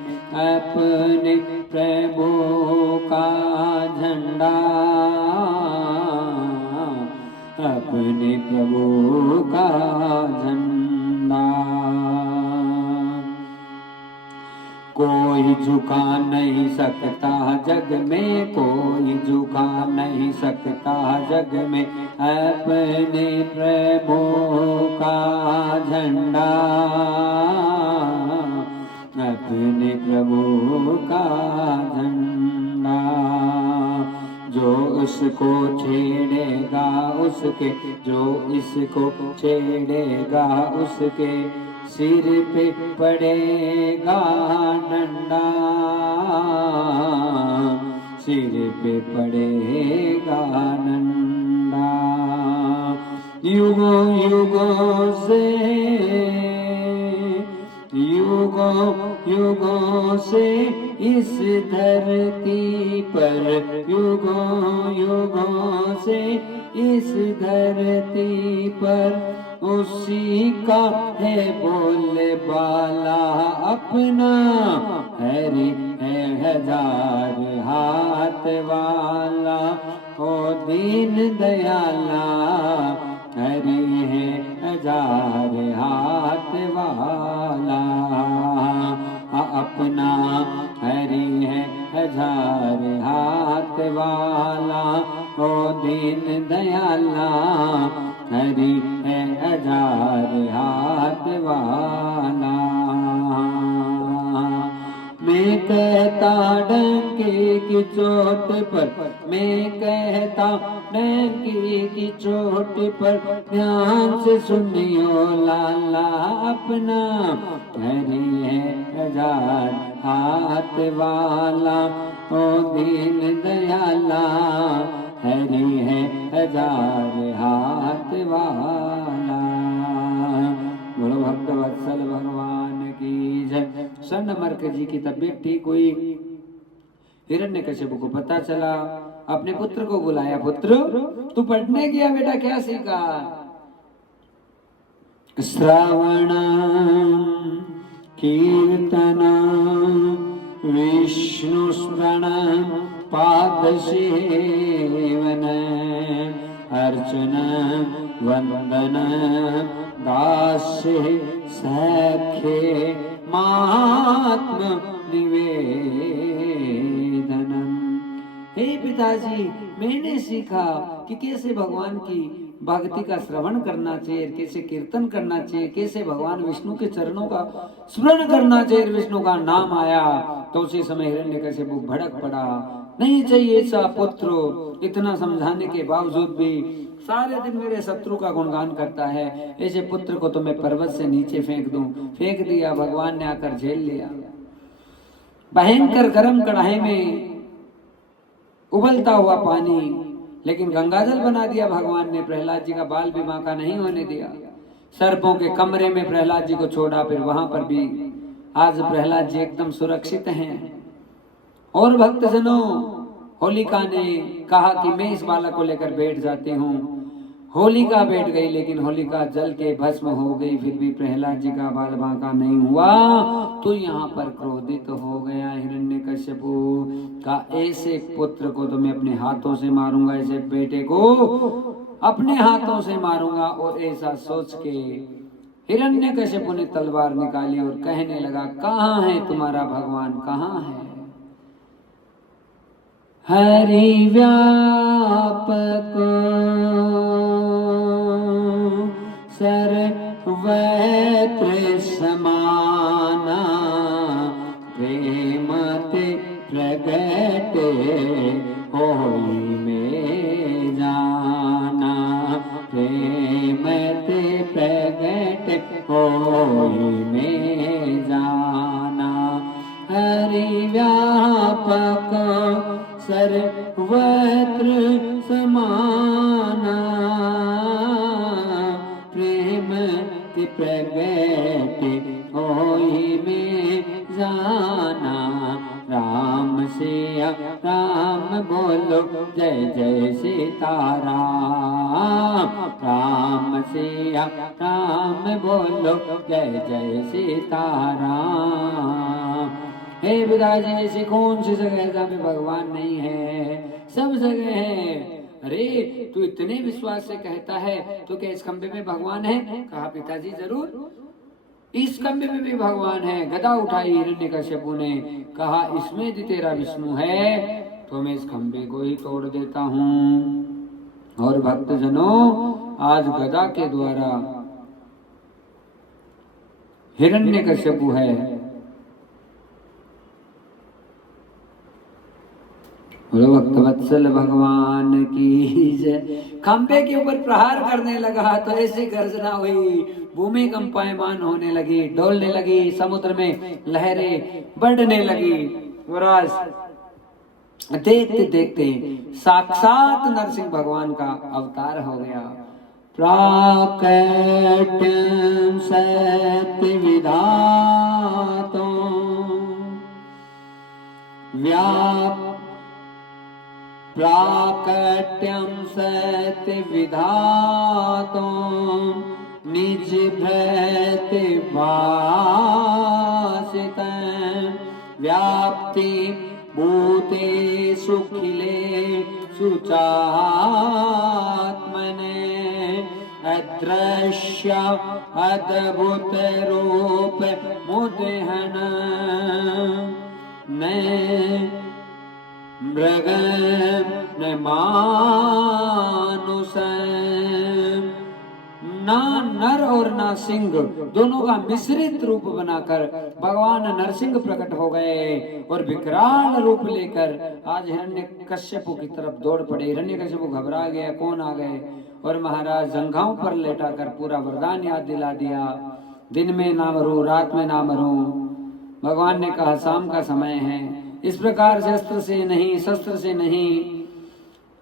अपने प्रभु का झंडा, अपने प्रभु का झंडा। कोई झुका नहीं सकता जग में, कोई झुका नहीं सकता जग में, अपने प्रभु का झंडा, अपने प्रभु का झंडा। जो उसको छेड़ेगा उसके, जो इसको छेड़ेगा उसके, सिर पे पड़ेगा डंडा, सिर पे पड़ेगा डंडा। युगों युगों से, युगों युगों से इस धरती पर, युगों युगों से इस धरती पर, उसी का है बोले बाला, अपना हरि है हजार हाथ वाला, ओ दीन दयाला, हरि है हजार हाथ वाला। अपना हरि है हजार हाथ वाला, ओ दीन दयाला, हरि है हजार हाथ वाला। मैं कहता डंके की चोट पर मैं कहता, नंकी की चोट पर ध्यान से सुनियो लाला अपना, हरि है हजार हाथ वाला, ओ दीन दयाला, हरि है हजार हाथ वाला। बोलो भक्त वत्सल भगवान की जय। सनमर्क जी की तबीयत ठीक हुई। हिरण्यकशिपु को पता चला, अपने पुत्र को बुलाया, पुत्र तू पढ़ने गया बेटा, क्या सीखा? श्रावण कीर्तन विष्णु स्मरण पाद सेवन, अर्चन वंदन दास्य सख्य महात्म निवेदनम। हे पिताजी, मैंने सीखा कि कैसे भगवान की भक्ति का श्रवण करना चाहिए, कैसे कीर्तन करना चाहिए, कैसे भगवान विष्णु के चरणों का स्मरण करना चाहिए। विष्णु का नाम आया तो उसी समय हिरण्यकशिपु भड़क पड़ा, नहीं चाहिए ऐसा पुत्र। इतना समझाने के बावजूद भी सारे दिन मेरे शत्रु का गुणगान करता है, ऐसे पुत्र को तो मैं पर्वत से नीचे फेंक दूं। फेंक दिया, भगवान ने आकर झेल लिया। भयंकर गर्म कढ़ाई में उबलता हुआ पानी, लेकिन गंगाजल बना दिया भगवान ने। प्रहलाद जी का बाल विवाह का नहीं होने दिया। सर्पों के कमरे में प्रहलाद जी को छोड़ा, फिर वहां पर भी आज प्रहलाद जी एकदम सुरक्षित हैं। और भक्तजनों, होलिका ने कहा कि मैं इस बालक को लेकर बैठ जाती हूँ। होलिका बैठ गई, लेकिन होलिका जल के भस्म हो गई, फिर भी प्रहलाद जी का बाल बांका नहीं हुआ। तो यहाँ पर क्रोधित हो गया हिरण्यकशिपु का, ऐसे पुत्र को तो मैं अपने हाथों से मारूंगा, ऐसे बेटे को अपने हाथों से मारूंगा। और ऐसा सोच के हिरण्यकशिपु ने तलवार निकाली और कहने लगा, कहाँ है तुम्हारा भगवान, कहाँ है? हरि व्यापक सर्वत्र समाना, प्रेम ते प्रगट होई में जाना, प्रेम ते प्रगट होई में जाना। हरि व्यापक सर्वत्र समाना, प्रेम ते प्रगट होई में जाना। राम सिया राम बोलो, जय जय सीताराम। राम सिया राम बोलो, जय जय सीताराम। हे पिताजी, ऐसी कौन सी जगह है जहाँ पे भगवान नहीं है? सब जगह है। अरे तू इतने विश्वास से कहता है तो क्या इस खंबे में भगवान है? कहा पिताजी जरूर, इस खंबे में भी भगवान है। गदा उठाई हिरण्यकशिपु ने, कहा इसमें यदि तेरा विष्णु है तो मैं इस खंबे को ही तोड़ देता हूँ। और भक्तजनों, आज गदा के द्वारा हिरण्यकशिपु है, भक्तवत्सल भगवान की जय। खंबे के ऊपर प्रहार करने लगा तो ऐसी गर्जना हुई, भूमि कंपायमान होने लगी, डोलने लगी, समुद्र में लहरें बढ़ने लगी। और आज देखते देखते साक्षात नरसिंह भगवान का अवतार हो गया। प्राकट्यं सत्य विधातो व्याप प्राकट्यं सत्य विधातो निज भृत्य भासितं व्याप्ति भूतेषु खिलेषु चात्मने अदृश्य अद्भुत रूप मुदहन न मृग न मानुष ना नर और ना सिंह, दोनों का मिश्रित रूप बनाकर भगवान नरसिंह प्रकट हो गए और विकराल रूप लेकर आज हिरण्यकश्यप की तरफ दौड़ पड़े। हिरण्यकश्यप घबरा गया, कौन आ गए, और महाराज जंघाओं पर लेटाकर पूरा वरदान याद दिला दिया, दिन में ना मरूं, रात में ना मरूं। भगवान ने कहा शाम का समय है। इस प्रकार से अस्त्र से नहीं, शस्त्र से नहीं,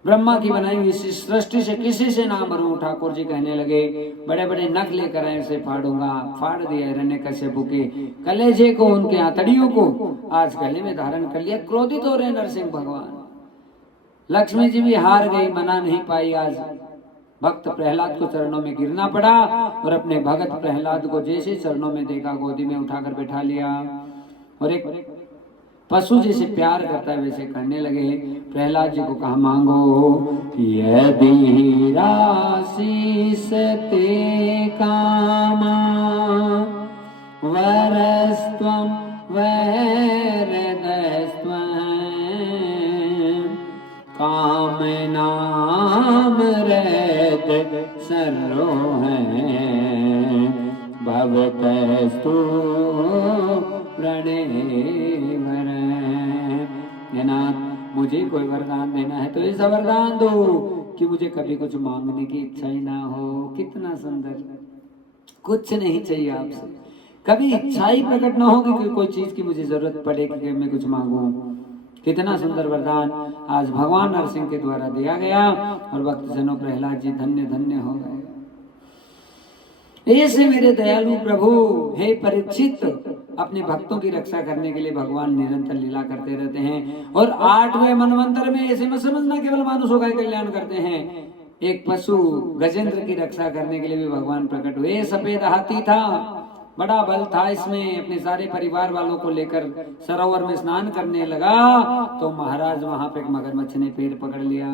ब्रह्मा की बनाई हुई सृष्टि से किसी से ना मरूं। ठाकुर जी कहने लगे, बड़े बड़े नख लेकर ऐसे फाड़ूंगा। फाड़ दिया हिरण्यकश्यप के कलेजे को, उनके आंतड़ियों को आज गले में धारण कर लिया। क्रोधित हो रहे नरसिंह भगवान। लक्ष्मी जी भी हार गई, मना नहीं पाई। आज भक्त प्रहलाद को चरणों में गिरना पड़ा और अपने भगत प्रहलाद को जैसे चरणों में देखा, गोदी में उठाकर बैठा लिया और एक पशु जैसे प्यार करता है वैसे करने लगे। प्रहलाद जी को कहा, मांगो यदि राशिष ते कामा वरस्त्वं वैरदस्त्वं कामनाम रत सर्वोहं भवतस्तु प्रणेवर। नाथ, मुझे कोई वरदान देना है तो ऐसा वरदान दो कि मुझे कभी कुछ मांगने की इच्छा ही ना हो। कितना सुंदर, कुछ नहीं चाहिए आपसे, कभी इच्छा ही प्रकट ना हो कि कोई चीज की मुझे जरूरत पड़े कि मैं कुछ मांगू। कितना सुंदर वरदान आज भगवान नरसिंह के द्वारा दिया गया और भक्तजनों प्रहलाद जी धन्य धन्य हो गए। ऐसे मेरे दयालु प्रभु, हे परीक्षित, अपने भक्तों की रक्षा करने के लिए भगवान निरंतर लीला करते रहते हैं। और 8वें मनवंतर में ऐसे मत समझना केवल मानुषों का कल्याण करते हैं, एक पशु गजेंद्र की रक्षा करने के लिए भी भगवान प्रकट हुए। सफेद हाथी था, बड़ा बल था इसमें। अपने सारे परिवार वालों को लेकर सरोवर में स्नान करने लगा तो महाराज वहां पे एक मगरमच्छ ने पैर पकड़ लिया।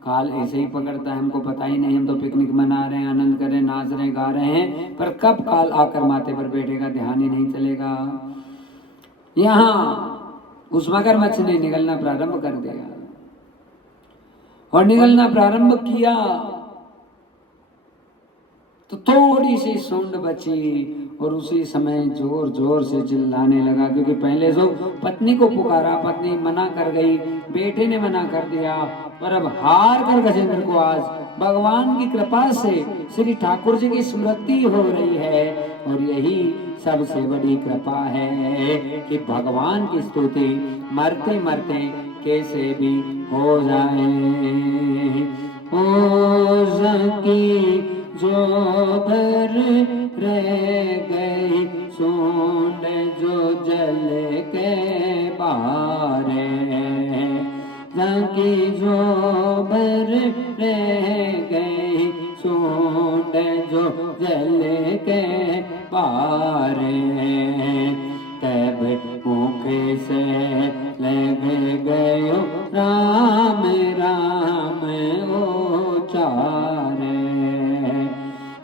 काल ऐसे ही पकड़ता है, हमको पता ही नहीं, हम तो पिकनिक मना रहे हैं, आनंद कर रहे हैं, नाच रहे हैं, गा रहे हैं, पर कब काल आकर माथे पर बैठेगा ध्यान ही नहीं चलेगा। यहाँ उस मगरमच्छ ने निगलना प्रारंभ कर दिया और निगलना प्रारंभ किया तो थोड़ी सी सूंड बची और उसी समय जोर जोर से चिल्लाने लगा, क्योंकि पहले जो पत्नी को पुकारा, पत्नी मना कर गई, बेटे ने मना कर दिया, पर अब हार कर गजेंद्र को आज भगवान की कृपा से श्री ठाकुर जी की स्मृति हो रही है। और यही सबसे बड़ी कृपा है कि भगवान की स्तुति मरते मरते कैसे भी हो जाए। ओ सकी जो भर रह गई सूंड जो जल के बारे, सकी जो भर रह गई सूंड जो जल के बारे, तब मुख से लग गयो राम राम उचारे,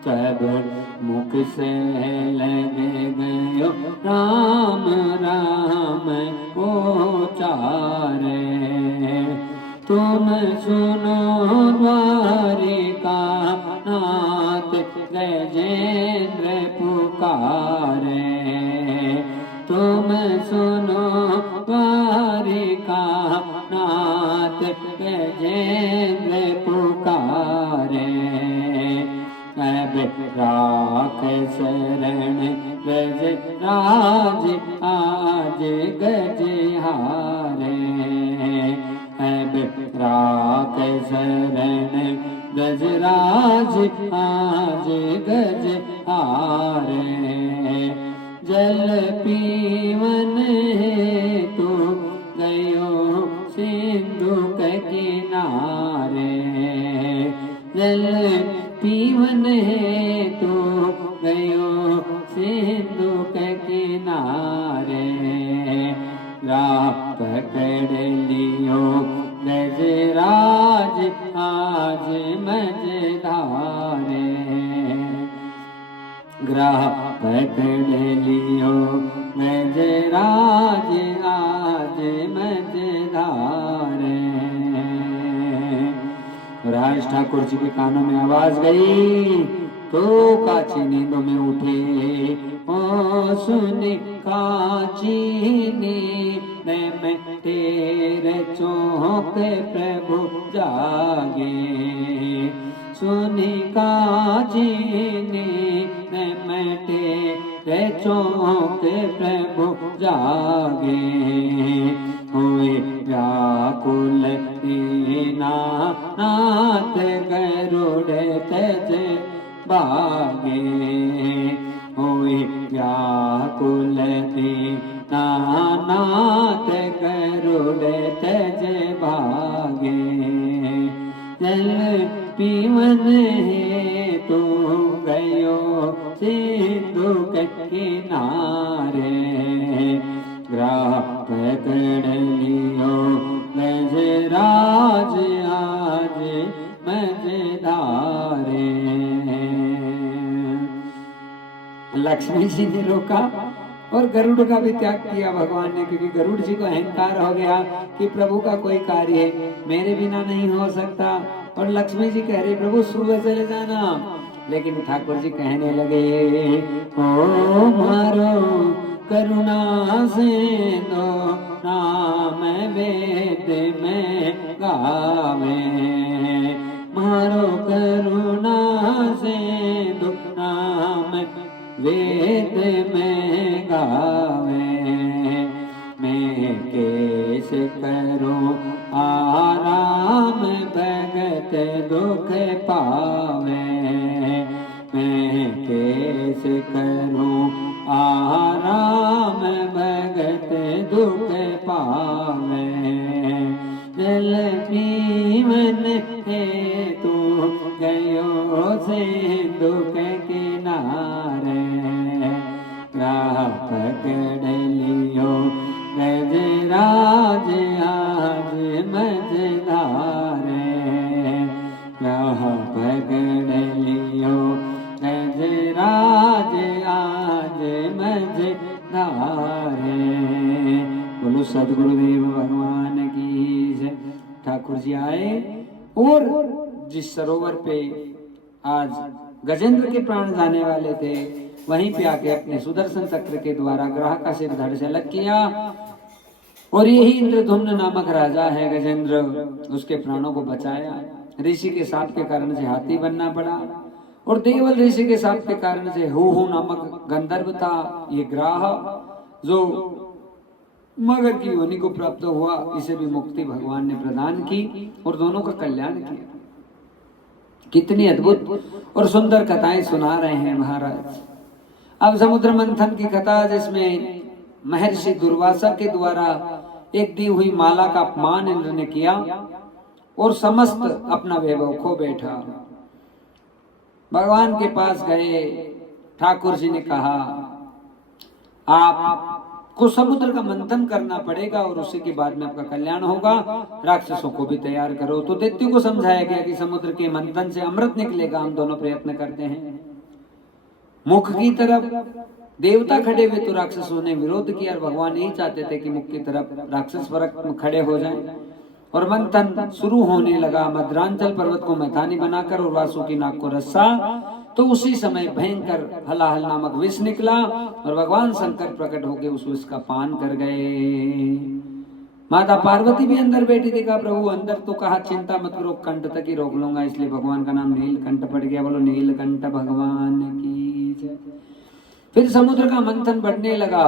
तब मुख से लग गयो राम राम उचारे। तुम सुनो द्वारिका नाथ गजेंद्र पुकारे, तुम सुनो द्वारिका नाथ गजेंद्र पुकारे, अब राख शरण गज राज आज गज हारे, अब राख शरण गज राज आज गज हारे। जल पीवन हेतु गयो सिंधु के किनारे, जल पीवन हेतु गयो सिंधु के किनारे, राह पकड़ लियो गजराज आज मझधारे, ग्राह पकड़ लियो गजराज आज मझधारे। राज ठाकुर जी के कानों में आवाज गई तो काची नींद में उठे, ओ सुनी काची नींद में तेरे चौके प्रभु जागे, सुनी काची नींद में तेरे चौके प्रभु जागे, हुए व्याकुल दीनानाथ गरुड़ तेज भागे, हुए व्याकुल दीनानाथ गरुड़ तेज भागे, जल पीवन है तो गयो सिंधु के किनारे, ग्राह पकड़ लियो गजराज आज मझधारे। लक्ष्मी जी ने रोका और गरुड़ का भी त्याग किया भगवान ने, क्योंकि गरुड़ जी को अहंकार हो गया कि प्रभु का कोई कार्य मेरे बिना नहीं हो सकता। और लक्ष्मी जी कह रही प्रभु सुबह चले जाना, लेकिन ठाकुर जी कहने लगे ओ मारो करुणा से दो नाम वेद में गावे, मारो करुणा से दो नाम वेद में गावे, मैं कैसे करूं आराम भगत दुख पावे, मैं कैसे करूं आराम भगत दुख पावे, जल पीवन है तू गयो सिंधु के किनारे, राह पकड़ लियो गजराज आज मझधारे, राह पकड़ लियो गजराज आज मझधारे। बोलो सदगुरुदेव भगवान की जय। ठाकुर जी आए और जिस सरोवर पे आज गजेंद्र के प्राण जाने वाले थे, वहीं पे आके अपने सुदर्शन चक्र के द्वारा ग्राह का सिर धड़ से अलग किया। और यही इंद्रधुम्न नामक राजा है गजेंद्र, उसके प्राणों को बचाया। ऋषि के साप के कारण से हाथी बनना पड़ा, और देवल ऋषि के साप के कारण से हु नामक गंधर्व था। ये ग्राह जो मगर की योनि को प्राप्त हुआ, इसे भी मुक्ति भगवान ने प्रदान की और दोनों का कल्याण किया। कितनी अद्भुत और सुंदर कथाएं सुना रहे हैं महाराज। अब समुद्र मंथन की कथा, जिसमें महर्षि दुर्वासा के द्वारा एक दी हुई माला का अपमान इंद्र ने किया और समस्त अपना वैभव खो बैठा। भगवान के पास गए, ठाकुर जी ने कहा आपको समुद्र का मंथन करना पड़ेगा और उसी के बाद में आपका कल्याण होगा, राक्षसों को भी तैयार करो। तो दैत्यों को समझाया गया कि समुद्र के मंथन से अमृत निकलेगा, हम दोनों प्रयत्न करते हैं। मुख की तरफ देवता खड़े हुए तो राक्षसों ने विरोध किया, और भगवान यही चाहते थे कि मुख की तरफ राक्षस वर्ग खड़े हो जाएं। और मंथन शुरू होने लगा। मद्रांचल पर्वत को मैदानी बनाकर और वासुकी नाग को रस्सा, तो उसी समय भयंकर हलाहल नामक विष निकला और भगवान शंकर प्रकट होकर उस विष का पान कर गए। माता पार्वती भी अंदर बैठी थी। कहा प्रभु अंदर तो कहा चिंता मत करो, कंठ तक ही रोक लूंगा, इसलिए भगवान का नाम नीलकंठ पड़ गया। बोलो नीलकंठ भगवान की जय। फिर समुद्र का मंथन बढ़ने लगा।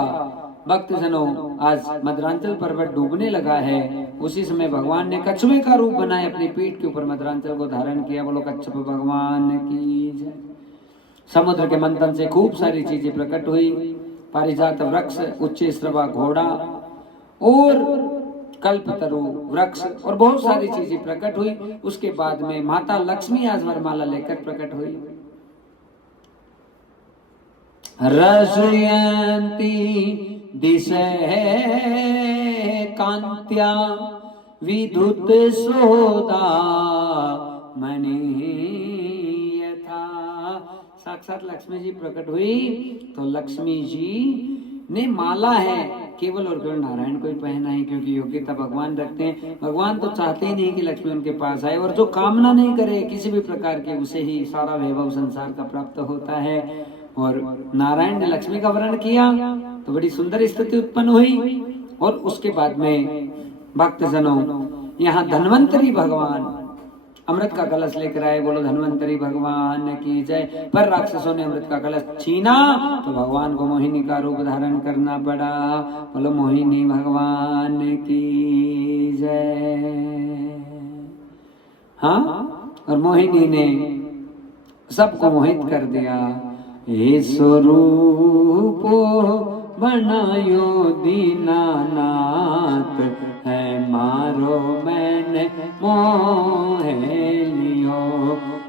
भक्त जनों, आज मद्रांचल पर्वत डूबने लगा है। उसी समय भगवान ने कछुए का रूप बनाए, अपनी पीठ के ऊपर मद्रांचल को धारण किया। बोलो कच्छप भगवान की जय। समुद्र के मंथन से खूब सारी चीजें प्रकट हुई। पारिजात वृक्ष, उच्च श्रवा घोड़ा और कल्पतरु वृक्ष और बहुत सारी चीजें प्रकट हुई। उसके बाद में माता लक्ष्मी आज वरमाला लेकर प्रकट हुई। रसयन्ती दिशे कांत्या विद्युत सोदा मणि यथा। साक्षात लक्ष्मी जी प्रकट हुई। तो लक्ष्मी जी ने माला है केवल और केवल नारायण को ही पहना है, क्योंकि योग्यता भगवान रखते हैं। भगवान तो चाहते ही नहीं कि लक्ष्मी उनके पास आए, और जो कामना नहीं करे किसी भी प्रकार की, उसे ही सारा वैभव संसार का प्राप्त होता है। और नारायण ने लक्ष्मी का वर्ण किया तो बड़ी सुंदर स्थिति उत्पन्न हुई। और उसके बाद में भक्तजनों यहाँ धन्वंतरी भगवान अमृत का कलश लेकर आए। बोलो धन्वंतरी भगवान की जय। पर राक्षसों ने अमृत का कलश छीना तो भगवान को मोहिनी का रूप धारण करना पड़ा। बोलो मोहिनी भगवान की जय। हाँ, और मोहिनी ने सबको मोहित कर दिया। हे स्वरूप बनायो दीनानाथ, है मारो मैंने मोह लियो।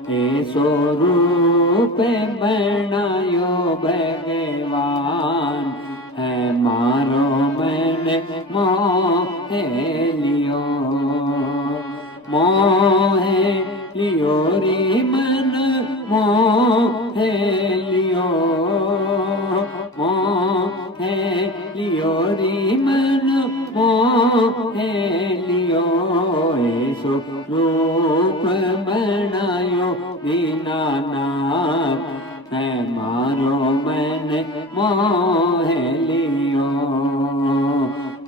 हे स्वरूप बनायो भगवान, है मारो मैंने मोह लियो। मोह लियो रे मन मोह लियो, मोह लियो रे मन मोह लियो। ऐसो रूप बनायो दीनानाथ, है मारो मैंने मोह लियो।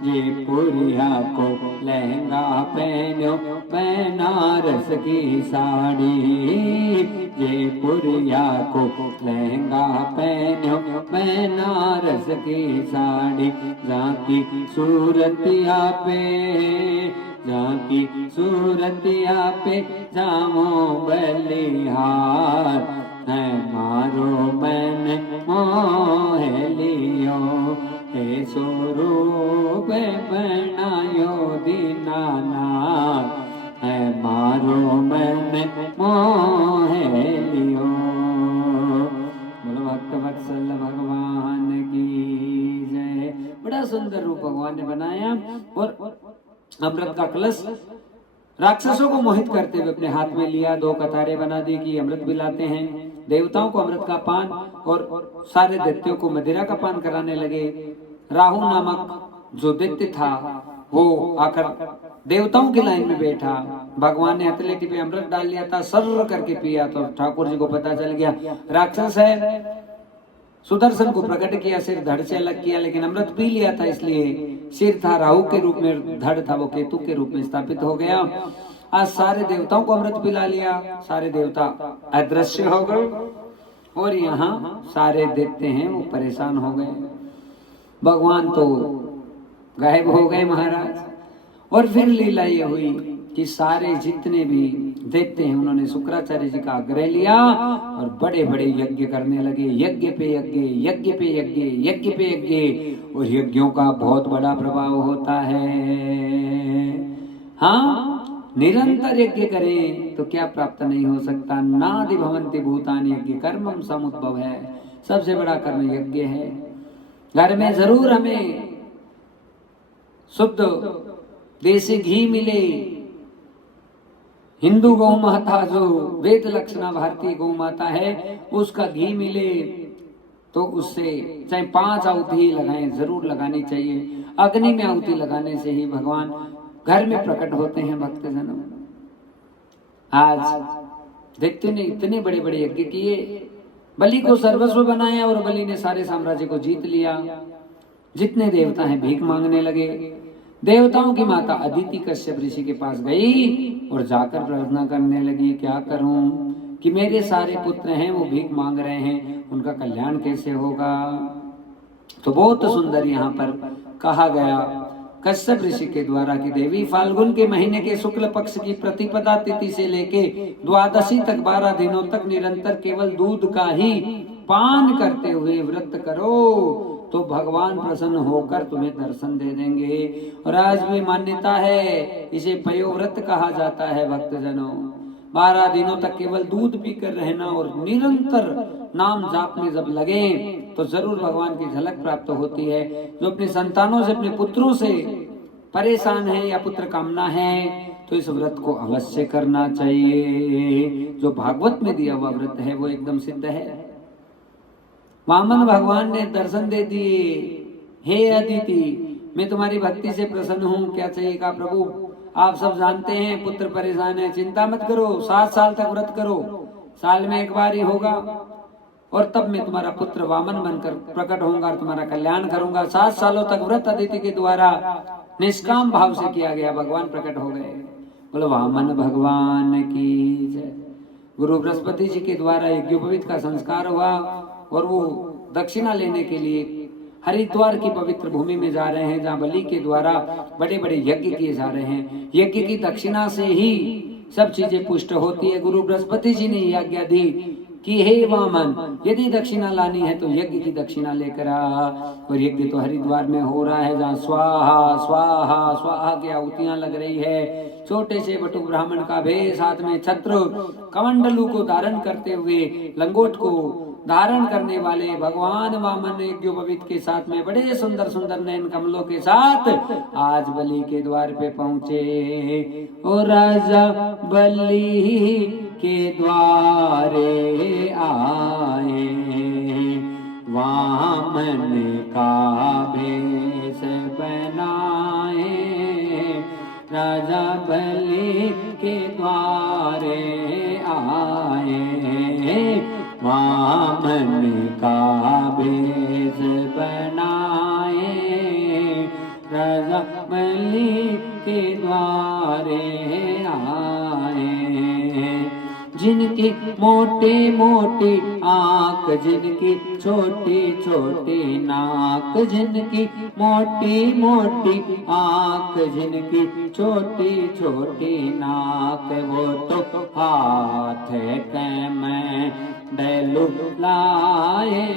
ये पुरिया को लहंगा पहनो बनारस की साड़ी, ये पुरिया को लहंगा पहनो बनारस की साड़ी। जाकी सूरतिया पे, जाकी सूरतिया पे जामो बलिहार, है मारो मैंने मोह लियो। हे स्वरूप बनायो दीनानाथ, है मारो मैंने मोह लियो। बोलो भक्त वत्सल भगवान की जय। बड़ा सुंदर रूप भगवान ने बनाया। और अमृत का कलश राक्षसों को मोहित करते हुए अपने हाथ में लिया। 2 कतारें बना दी कि अमृत पिलाते हैं। देवताओं को अमृत का पान और सारे दैत्यों को मदिरा का पान कराने लगे। राहु नामक जो दैत्य था वो आकर देवताओं की लाइन में बैठा। भगवान ने हथेली पे अमृत डाल लिया था, सर्र करके पिया तो ठाकुर जी को पता चल गया राक्षस है। सुदर्शन को प्रकट किया, सिर धड़ से अलग किया, लेकिन अमृत पी लिया था, इसलिए सिर था राहु के रूप में, धड़ था वो केतु के रूप में स्थापित हो गया। आज सारे देवताओं को अमृत पिला लिया, सारे देवता अदृश्य हो गए और यहाँ सारे दैत्य हैं वो परेशान हो गए। भगवान तो गायब हो गए महाराज। और फिर लीला ये हुई कि सारे जितने भी दैत्य हैं उन्होंने शुक्राचार्य जी का आग्रह लिया और बड़े बड़े यज्ञ करने लगे। यज्ञ पे यज्ञ, यज्ञ पे यज्ञ, यज्ञ पे यज्ञ। और यज्ञों का बहुत बड़ा प्रभाव होता है। हाँ, निरंतर यज्ञ करें तो क्या प्राप्त नहीं हो सकता। नादि भवन्ति भूतानि यज्ञ कर्मम समुद्भव है। सबसे बड़ा कर्म यज्ञ है। घर में जरूर हमें शुद्ध देसी घी मिले। हिंदू गौ माता जो वेद लक्षणा भारतीय गौ माता है उसका घी मिले तो उससे चाहे 5 आहुति लगाएं, जरूर लगानी चाहिए। अग्नि में आहुति लगाने से ही भगवान घर में प्रकट होते हैं। भक्तजनों, आज दैत्य ने इतने बड़े बड़े यज्ञ किए, बलि को सर्वस्व बनाया और बलि ने सारे साम्राज्य को जीत लिया। जितने देवता हैं भीख मांगने लगे। देवताओं की माता अदिति कश्यप ऋषि के पास गई और जाकर प्रार्थना करने लगी, क्या करूं कि मेरे सारे पुत्र हैं वो भीख मांग रहे हैं, उनका कल्याण कैसे होगा। तो बहुत सुंदर यहाँ पर कहा गया कश्यप ऋषि के द्वारा कि देवी फाल्गुन के महीने के शुक्ल पक्ष की प्रतिपदा तिथि से लेके द्वादशी तक 12 दिनों तक निरंतर केवल दूध का ही पान करते हुए व्रत करो तो भगवान प्रसन्न होकर तुम्हें दर्शन दे देंगे। और आज भी मान्यता है, इसे पयोव्रत कहा जाता है। भक्तजनों, 12 दिनों तक केवल दूध पीकर रहना और निरंतर नाम जाप में जब लगे तो जरूर भगवान की झलक प्राप्त होती है। जो अपने संतानों से, अपने पुत्रों से परेशान है या पुत्र कामना है तो इस व्रत को अवश्य करना चाहिए। जो भागवत में दिया हुआ व्रत है वो एकदम सिद्ध है। वामन भगवान ने दर्शन दे दिए, हे अदिति मैं तुम्हारी भक्ति से प्रसन्न हूँ, क्या चाहिए? कहा प्रभु आप सब जानते हैं पुत्र परेशान है, चिंता मत करो, 7 साल तक व्रत करो, साल में एक बार ही होगा और तब मैं तुम्हारा पुत्र वामन बनकर प्रकट होऊंगा और तुम्हारा कल्याण करूंगा। 7 सालों तक व्रत अदिति के द्वारा निष्काम भाव से किया गया, भगवान प्रकट हो गए। बोलो वामन भगवान की जय। गुरु बृहस्पति जी के द्वारा यज्ञोपवीत का संस्कार हुआ और वो दक्षिणा लेने के लिए हरिद्वार की पवित्र भूमि में जा रहे हैं, जहाँ बलि के द्वारा बड़े बड़े यज्ञ किए जा रहे हैं। यज्ञ की दक्षिणा से ही सब चीजें पुष्ट होती है। गुरु बृहस्पति जी ने आज्ञा दी कि हे वामन, यदि दक्षिणा लानी है तो यज्ञ की दक्षिणा लेकर आ। और यज्ञ तो हरिद्वार में हो रहा है, जहाँ स्वाहा स्वाहा स्वाहा की आहुतियां लग रही है। छोटे से बटुक ब्राह्मण का भेष, हाथ में छत्र, कमंडलू को धारण करते हुए, लंगोट को धारण करने वाले भगवान वामन यज्ञोपवीत के साथ में बड़े सुंदर सुंदर नयन कमलों के साथ आज बलि के द्वार पे पहुंचे। और राजा बलि के द्वारे आए, वामन का भेष बनाए। राजा बलि के द्वारे आए, वामन का भेष बनाए। राजा बलि के द्वारे आए। जिनकी मोटी मोटी आंख, जिनकी छोटी छोटी नाक, जिनकी मोटी मोटी आंख, जिनकी छोटी छोटी नाक, वो तो हाथ कमंडलू लाए।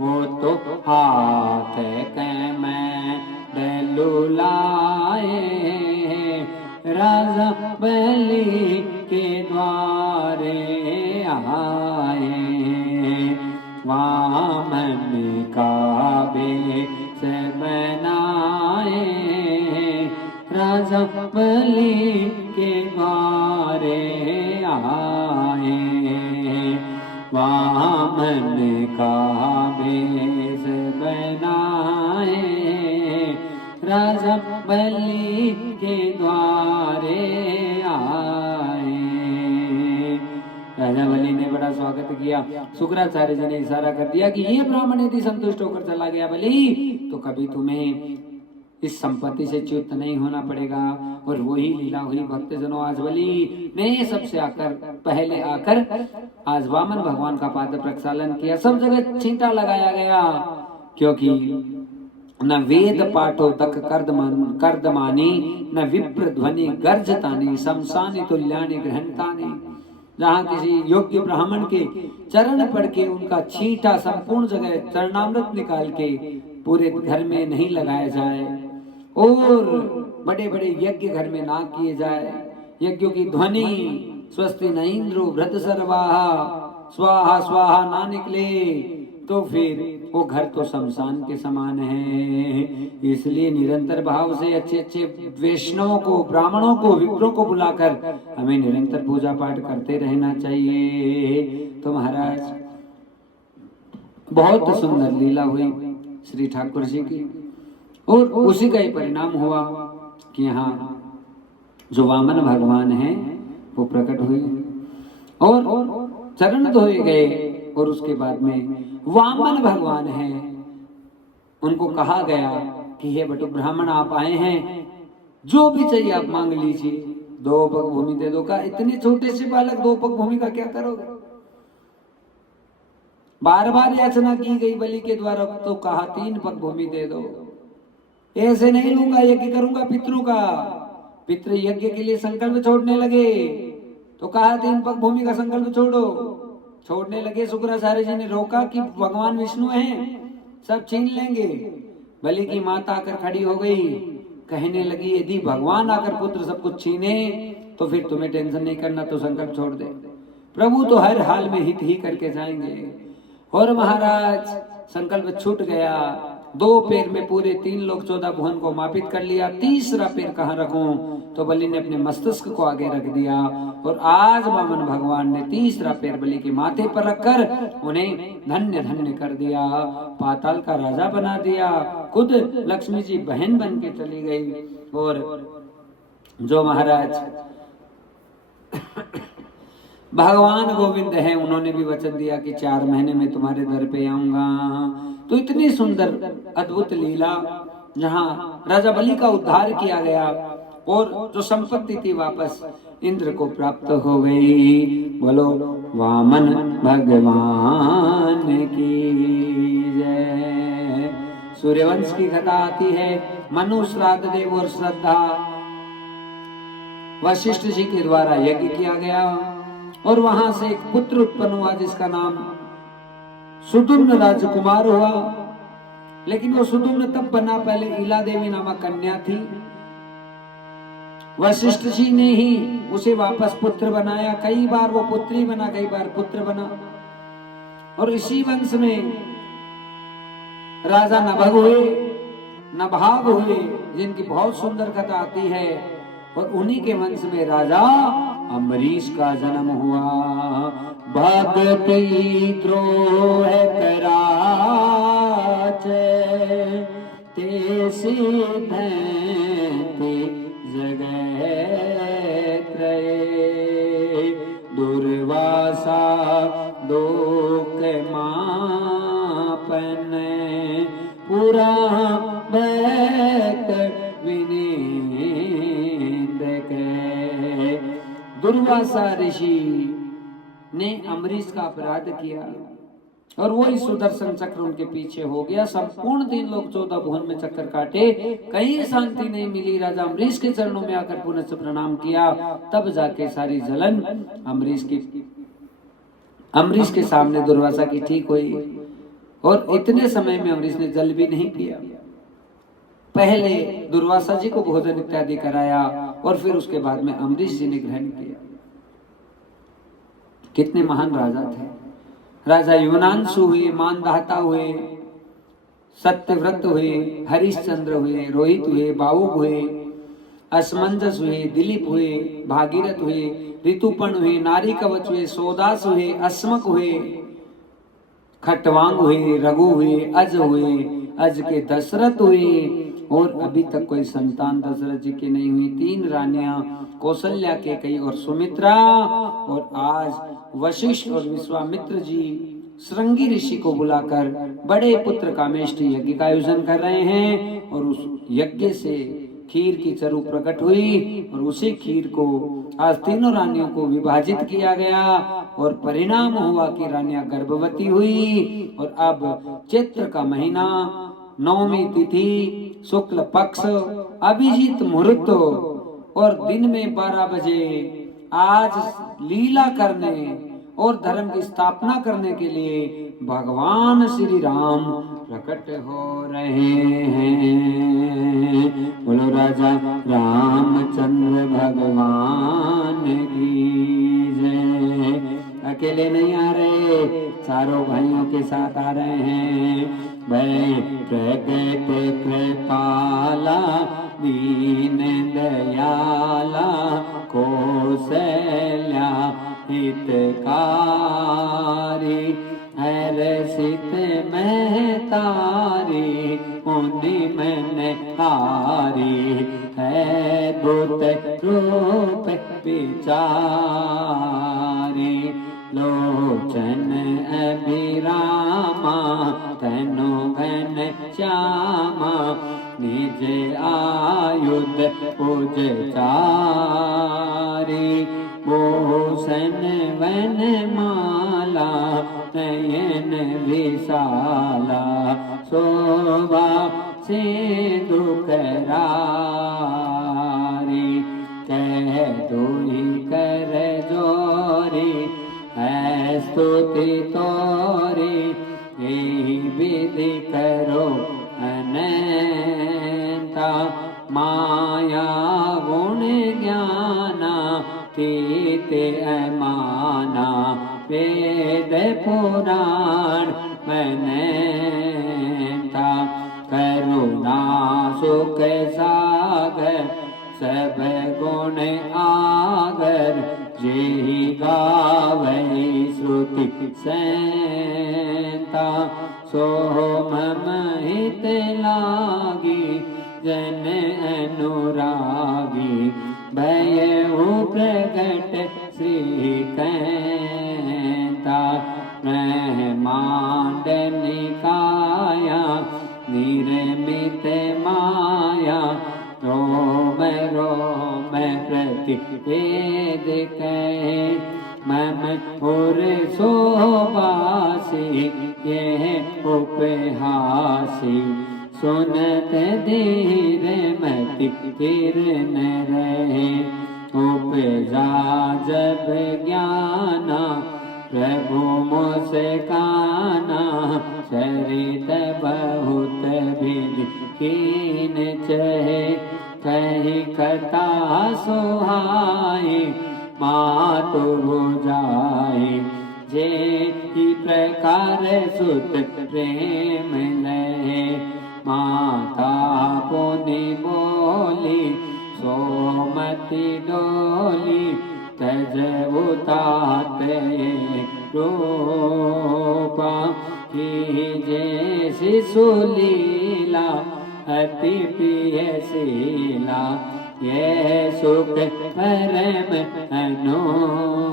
वो तो हाथ कमंडलू लाए। राजा बलि के द्वारे आए, वामन का भेष बनाए। राजा बलि के द्वारे आए, वामन का भेष बनाए। राजा बलि के द्वारे आए। राजा बलि ने बड़ा स्वागत किया। शुक्राचार्य जी ने इशारा कर दिया कि ये ब्राह्मण यदि संतुष्ट होकर चला गया बलि, तो कभी तुम्हें इस संपत्ति से च्युत नहीं होना पड़ेगा। और वही लीला हुई भक्तजनों। आज बलि ने सबसे पहले आकर आज वामन भगवान का पाद प्रक्षालन किया। सब जगह छींटा लगाया गया, क्योंकि न वेद पाठो तक कर्दमानी, न विप्र ध्वनि गर्जतानी, शमशानी तुल्यानि ग्रहणतानी। जहाँ किसी योग्य ब्राह्मण के चरण पढ़ के उनका छींटा संपूर्ण जगह चरणामृत निकाल के पूरे घर में नहीं लगाया जाए, और बड़े बड़े यज्ञ घर में ना किए जाए। यज्ञों की ध्वनि स्वस्ति न इंद्रो वृद्ध सर्वाहा स्वाहा स्वाहा ना निकले, तो फिर वो घर तो शमशान के समान है। इसलिए निरंतर भाव से अच्छे अच्छे वैष्णवों को, ब्राह्मणों को, विप्रों को बुलाकर हमें निरंतर पूजा पाठ करते रहना चाहिए। तो महाराज बहुत सुंदर लीला हुई श्री ठाकुर जी की, और उसी का ही परिणाम हुआ कि यहाँ जो वामन भगवान हैं वो प्रकट हुए और चरण धोए गए। और उसके बाद में वामन भगवान हैं, उनको कहा गया कि हे बटुक ब्राह्मण आप आए हैं, जो भी चाहिए आप मांग लीजिए, 2 पग भूमि दे दो। का इतने छोटे से बालक 2 पग भूमि का क्या करोगे? बार बार याचना की गई बलि के द्वारा, तो कहा 3 पग भूमि दे दो। ऐसे नहीं लूंगा, यज्ञ करूंगा पितरों का। पितृ यज्ञ के लिए संकल्प छोड़ने लगे, तो कहा 3 पग भूमि का संकल्प छोड़ो। छोड़ने लगे, शुक्राचार्य जी ने रोका कि भगवान विष्णु हैं, सब छीन लेंगे। बलि की माता आकर खड़ी हो गई, कहने लगी यदि भगवान आकर पुत्र सब कुछ छीने तो फिर तुम्हें टेंशन नहीं करना, तो संकल्प छोड़ दे, प्रभु तो हर हाल में हित ही करके जाएंगे। और महाराज संकल्प छूट गया। 2 पैर में पूरे 3 लोग 14 भुवन को मापित कर लिया। तीसरा पैर कहाँ रखूं? तो बलि ने अपने मस्तिष्क को आगे रख दिया और आज वामन भगवान ने तीसरा पैर बलि के माथे पर रखकर उन्हें धन्य धन्य कर दिया, पाताल का राजा बना दिया। खुद लक्ष्मी जी बहन बन के चली गई। और जो महाराज भगवान गोविंद है, उन्होंने भी वचन दिया कि 4 महीने में तुम्हारे दर पे आऊंगा। तो इतनी सुंदर अद्भुत लीला, जहां राजा बलि का उद्धार किया गया और जो संपत्ति थी वापस इंद्र को प्राप्त हो गई। बोलो वामन भगवान की जय। सूर्यवंश की कथा आती है, मनु, श्राद्ध देव और श्रद्धा, वशिष्ठ जी के द्वारा यज्ञ किया गया और वहां से एक पुत्र उत्पन्न हुआ जिसका नाम सुदुम्न राजकुमार हुआ। लेकिन वो सुदुम्न तब बना, पहले इला देवी नामक कन्या थी। वशिष्ठ जी ने ही उसे वापस पुत्र बनाया। कई बार वो पुत्री बना, कई बार पुत्र बना। और इसी वंश में राजा नभग हुए, नभाग हुए, जिनकी बहुत सुंदर कथा आती है। और उन्हीं के वंश में राजा अम्बरीश का जन्म हुआ। भक्ति द्रोह कराचे ते सिद्धे जगह त्रय, दुर्वासा दोक मापन पुरा दुर्वासा ऋषि ने अम्बरीश का अपराध किया और वो ही सुदर्शन चक्र उनके पीछे हो गया। संपूर्ण 3 लोग 14 भुवन में चक्कर काटे, कहीं शांति नहीं मिली। राजा अम्बरीश के चरणों में आकर पुनः से प्रणाम किया, तब जाके सारी जलन अम्बरीश के सामने दुर्वासा की ठीक हुई। और इतने समय में अम्बरीश ने जल भी नहीं पिया। पहले दुर्वासा जी को भोजन इत्यादि कराया और फिर उसके बाद में अम्बरीश जी ने ग्रहण किया। कितने महान राजा थे। राजा युवनांशु हुए, मानधाता हुए, सत्यव्रत हुए, हरिश्चंद्र हुए, रोहित हुए, बाहुक हुए, असमंजस हुए, दिलीप हुए, भागीरथ हुए, ऋतुपर्ण हुए, नारी कवच हुए, सोदास हुए, अस्मक हुए, खटवांग हुए, रघु हुए, अज हुए, अज के दशरथ हुए। और अभी तक कोई संतान दशरथ जी की नहीं हुई। 3 रानियां, कौशल्या, केकई और सुमित्रा। और आज वशिष्ठ और विश्वामित्र जी श्रृंगी ऋषि को बुलाकर बड़े पुत्र कामेष्टि यज्ञ का आयोजन कर रहे हैं। और उस यज्ञ से खीर की चरु प्रकट हुई और उसी खीर को आज 3 रानियों को विभाजित किया गया और परिणाम हुआ कि रानियां गर्भवती हुई। और अब चैत्र का महीना, 9वीं तिथि, शुक्ल पक्ष, अभिजीत मुहूर्त और दिन में 12 बजे आज लीला करने और धर्म की स्थापना करने के लिए भगवान श्री राम प्रकट हो रहे हैं। बोलो राजा रामचंद्र भगवान की जय। अकेले नहीं आ रहे, चारों भाइयों के साथ आ रहे हैं। वै प्रगट कृपाला दीन दयाला कौशल्या हितकारी हर्षित महतारी मुनि मन हारी है दूत रूप विचारी लोचन अभिरामा तनु घन श्यामा निज आयुध उजचारी भूषण वन माला नयन विशाला शोभा सिंधु करारी कह दुई कर जोरी है स्तुति तोरी विधि करो अनंता माया गुण ज्ञाना तीते अमाना वेद पुराण मनता करुणा सुख सागर सब गुण आगर जेहि गावै श्रुति सैंता सो मम हित लागी जन अनुरागी भयउ प्रगट श्रीकैंता ब्रह्मांड निकाया निर्मित माया रोम रोम प्रतिवेद कहे मम पुर शोभासी यह उपहासी सुनत धीर मति फिर न रहे उपजा जब ज्ञाना प्रभु मुस्काना चरित बहुत विधि कीन चहे कही कथा सुहाई मातु बुझाई जे ही प्रकार सुत प्रेम लहे माता पुनि बोली सोमति डोली तजबुतात रूपा की जैसी सुलीला अति प्रिय शीला ये सुख परम अनुपा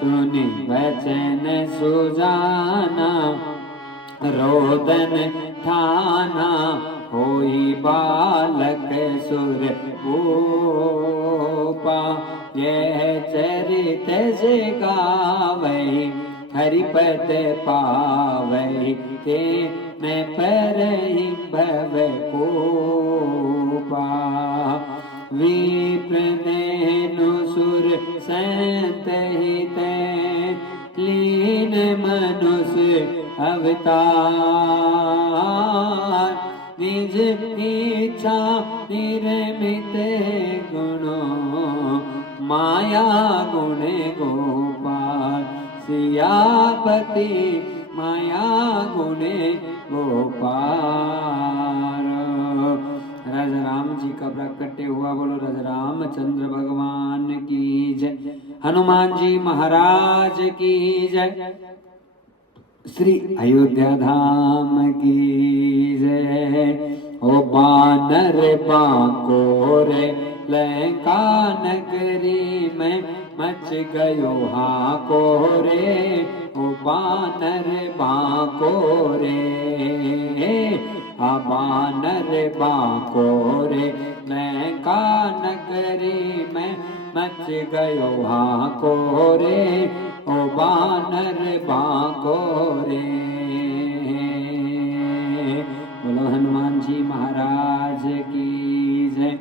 सुनि वचन सुजाना रोदन ठाना होई बालक सुर भूपा यह चरित से गावै हरिपद पावै ते मैं परहि भव कोपा विप्रदेनु सुर संत हित लीन मनुष्य अवतार निज इच्छा निर्मित गुणों माया गुण गोपाल सियापति माया गुण गोपाल। राजा राम जी का प्रकटे हुआ बोलो राजा रामचंद्र भगवान की जय, हनुमान जी महाराज की जय, श्री अयोध्या धाम की जय। ओ बानर बांको रे लंका नगरी में मच गयो हाको रे, ओ बानर बांको रे, आ बानर बांको रे लंका नगरी में मच गयो हाको रे, ओ बानर बांको रे। बोलो हनुमान जी महाराज की जय।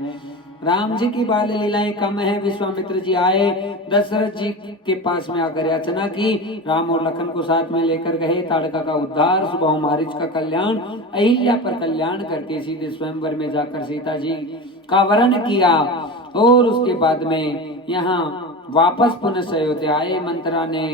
राम जी की बाल लीलाएं कम है। विश्वामित्र जी आए, दशरथ जी के पास में आकर याचना की, राम और लखन को साथ में लेकर गए, ताड़का का उद्धार, सुबह मारीच का कल्याण, अहिल्या पर कल्याण करके सीधे स्वयंवर में जाकर सीता जी का वरण किया। और उसके बाद में यहाँ वापस पुनः अयोध्या आए। मंत्रा ने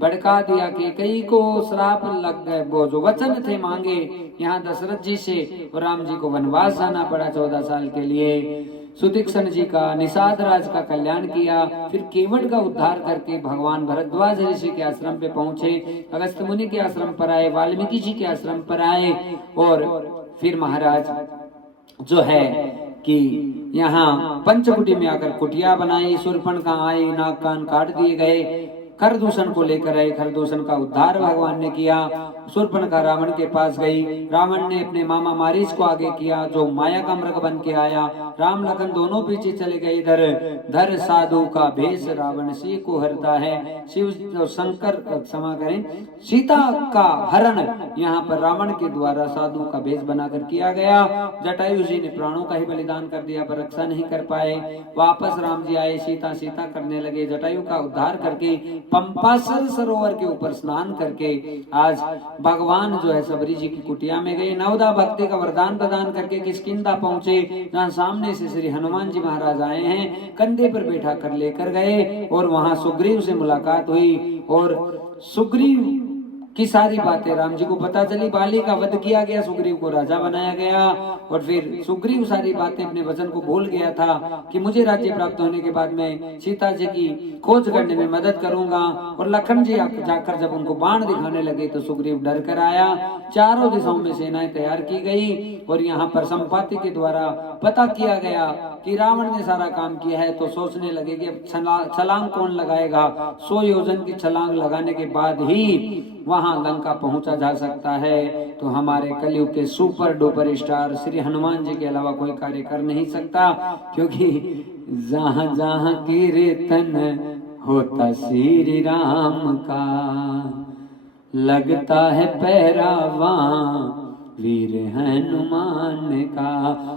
भड़का दिया कि कई को श्राप लग गए, वो जो वचन थे मांगे यहाँ दशरथ जी से, और राम जी को वनवास जाना पड़ा 14 साल के लिए। सुतीक्षण जी का, निषाद राज का कल्याण किया, फिर केवट का उद्धार करके भगवान भरद्वाज ऋषि के आश्रम पे पहुंचे, अगस्त मुनि के आश्रम पर आए, वाल्मीकि जी के आश्रम पर आए, और फिर महाराज जो है कि यहाँ पंचकुटी में आकर कुटिया बनाई, शूर्पणखा आई, नाक कान काट दिए गए, खरदूषण को लेकर आए, खरदूषण का उद्धार भगवान ने किया। शूर्पणखा रावण के पास गई, रावण ने अपने मामा मारीच को आगे किया, जो माया का मृग बन के आया। राम लखन दोनों पीछे चले गए। इधर धर साधु का भेष रावण सी को हरता है। शिव शंकर क्षमा करें, सीता का हरण यहाँ पर रावण के द्वारा साधु का भेष बनाकर किया गया। जटायु जी ने प्राणों का ही बलिदान कर दिया, पर रक्षा नहीं कर पाए। वापस राम जी आए, सीता सीता करने लगे, जटायु का उद्धार करके पंपासर सरोवर के ऊपर स्नान करके आज भगवान जो है सबरी जी की कुटिया में गए। नवदा भक्ति का वरदान प्रदान करके किष्किंधा पहुंचे, जहाँ सामने से श्री हनुमान जी महाराज आए हैं, कंधे पर बैठा कर लेकर गए, और वहां सुग्रीव से मुलाकात हुई। और सुग्रीव की सारी बातें राम जी को पता चली। बाली का वध किया गया, सुग्रीव को राजा बनाया गया और फिर सुग्रीव सारी बातें अपने वचन को भूल गया था कि मुझे राज्य प्राप्त होने के बाद में सीता जी की खोज करने में मदद करूंगा। और लखन जी जाकर जब उनको बाण दिखाने लगे तो सुग्रीव डर कर आया। चारों दिशाओं में सेनाएं तैयार की गई और यहाँ पर संपाति के द्वारा पता किया गया कि रावण ने सारा काम किया है। तो सोचने लगे कि अब छलांग कौन लगाएगा। 100 योजन की छलांग लगाने के बाद ही वहां लंका पहुंचा जा सकता है। तो हमारे कलयुग के super duper star Shri Hanuman ji के अलावा कोई कार्य कर नहीं सकता, क्योंकि जहां जहां कीर्तन होता श्री राम का, लगता है पहरावा वीर हनुमान का।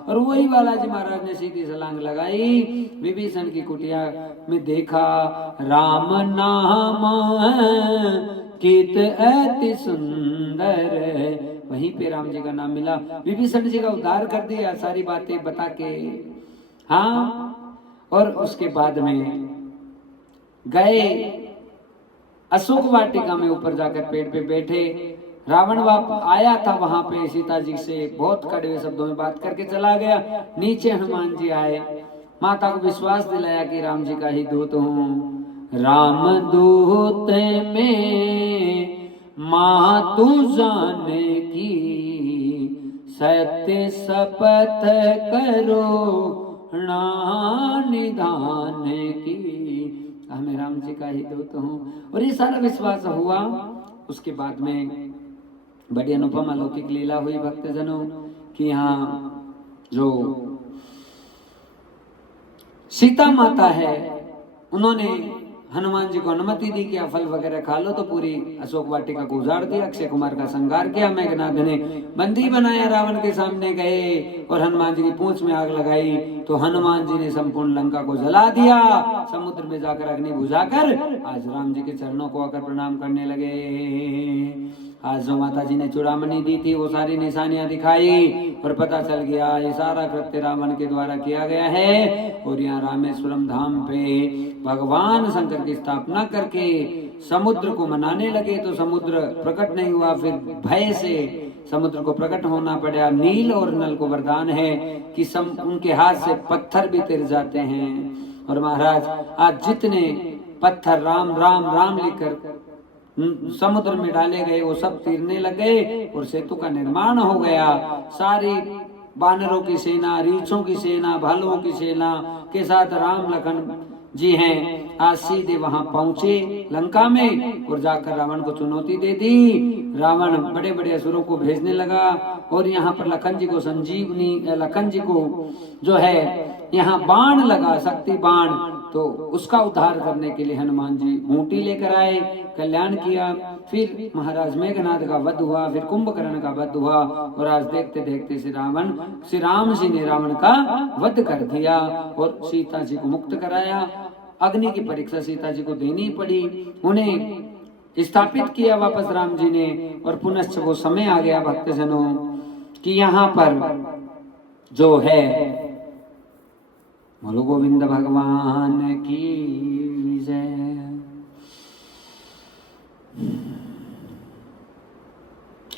और वही बालाजी महाराज ने सीधी छलांग लगाई। विभीषण की कुटिया में देखा राम नाम कीत अति सुंदर, वहीं पे राम जी का नाम मिला। विभीषण जी का उद्धार कर दिया सारी बातें बता के। हाँ, और उसके बाद में गए अशोक वाटिका में, ऊपर जाकर पेड़ पे बैठे। रावण आया था वहां पे, सीता जी से बहुत कड़वे शब्दों में बात करके चला गया। नीचे हनुमान जी आए, माता को विश्वास दिलाया कि राम जी का ही दूत हूँ। राम दूत में मातु जाने की, सत्य शपथ करो ना निधान की, हमें राम जी का ही दूत हूँ। और ये सारा विश्वास हुआ। उसके बाद में बड़ी अनुपम अलौकिक लीला हुई भक्तजनों कि यहाँ जो सीता माता है उन्होंने हनुमान जी को अनुमति दी कि फल वगैरह खा लो, तो पूरी अशोक वाटिका को उजाड़ दिया। अक्षय कुमार का संहार किया। मेघनाथ ने बंदी बनाया, रावण के सामने गए और हनुमान जी की पूंछ में आग लगाई। तो हनुमान जी ने संपूर्ण लंका को जला दिया। समुद्र में जाकर अग्नि बुझाकर आज राम जी के चरणों को आकर प्रणाम करने लगे। आज जो माता जी ने चूड़ामणि दी थी वो सारी निशानियां दिखाई और पता चल गया ये सारा कृत्य रावण के द्वारा किया गया है। और यहाँ रामेश्वरम धाम पे भगवान शंकर की स्थापना करके समुद्र को मनाने लगे। तो समुद्र प्रकट नहीं हुआ, फिर भय से समुद्र को प्रकट होना पड़ा। नील और नल को वरदान है कि उनके हाथ से पत्थर भी तिर जाते हैं। और महाराज आज जितने पत्थर राम राम राम लिखकर समुद्र में डाले गए वो सब तीरने लगे और सेतु का निर्माण हो गया। सारी बानरों की सेना, रीछों की सेना, भालुओं की सेना के साथ राम लखन जी हैं आज सीधे वहां पहुंचे लंका में और जाकर रावण को चुनौती दे दी। रावण बड़े बड़े असुरों को भेजने लगा और यहाँ पर लखन जी को संजीवनी, लखन जी को जो है यहाँ बाण लगा, शक्ति बाण, तो उसका उद्धार करने के लिए हनुमान जी ऊंटी लेकर आए, कल्याण किया। फिर महाराज मेघनाथ का वध हुआ, फिर कुंभकर्ण का वध हुआ और आज देखते देखते श्री राम जी ने रावण का वध कर दिया और सीता जी को मुक्त कराया। अग्नि की परीक्षा सीता जी को देनी पड़ी, उन्हें स्थापित किया वापस राम जी ने। और पुनश्च वो समय आ गया भक्तजनों कि यहाँ पर जो है बोलो गोविंद भगवान की जय।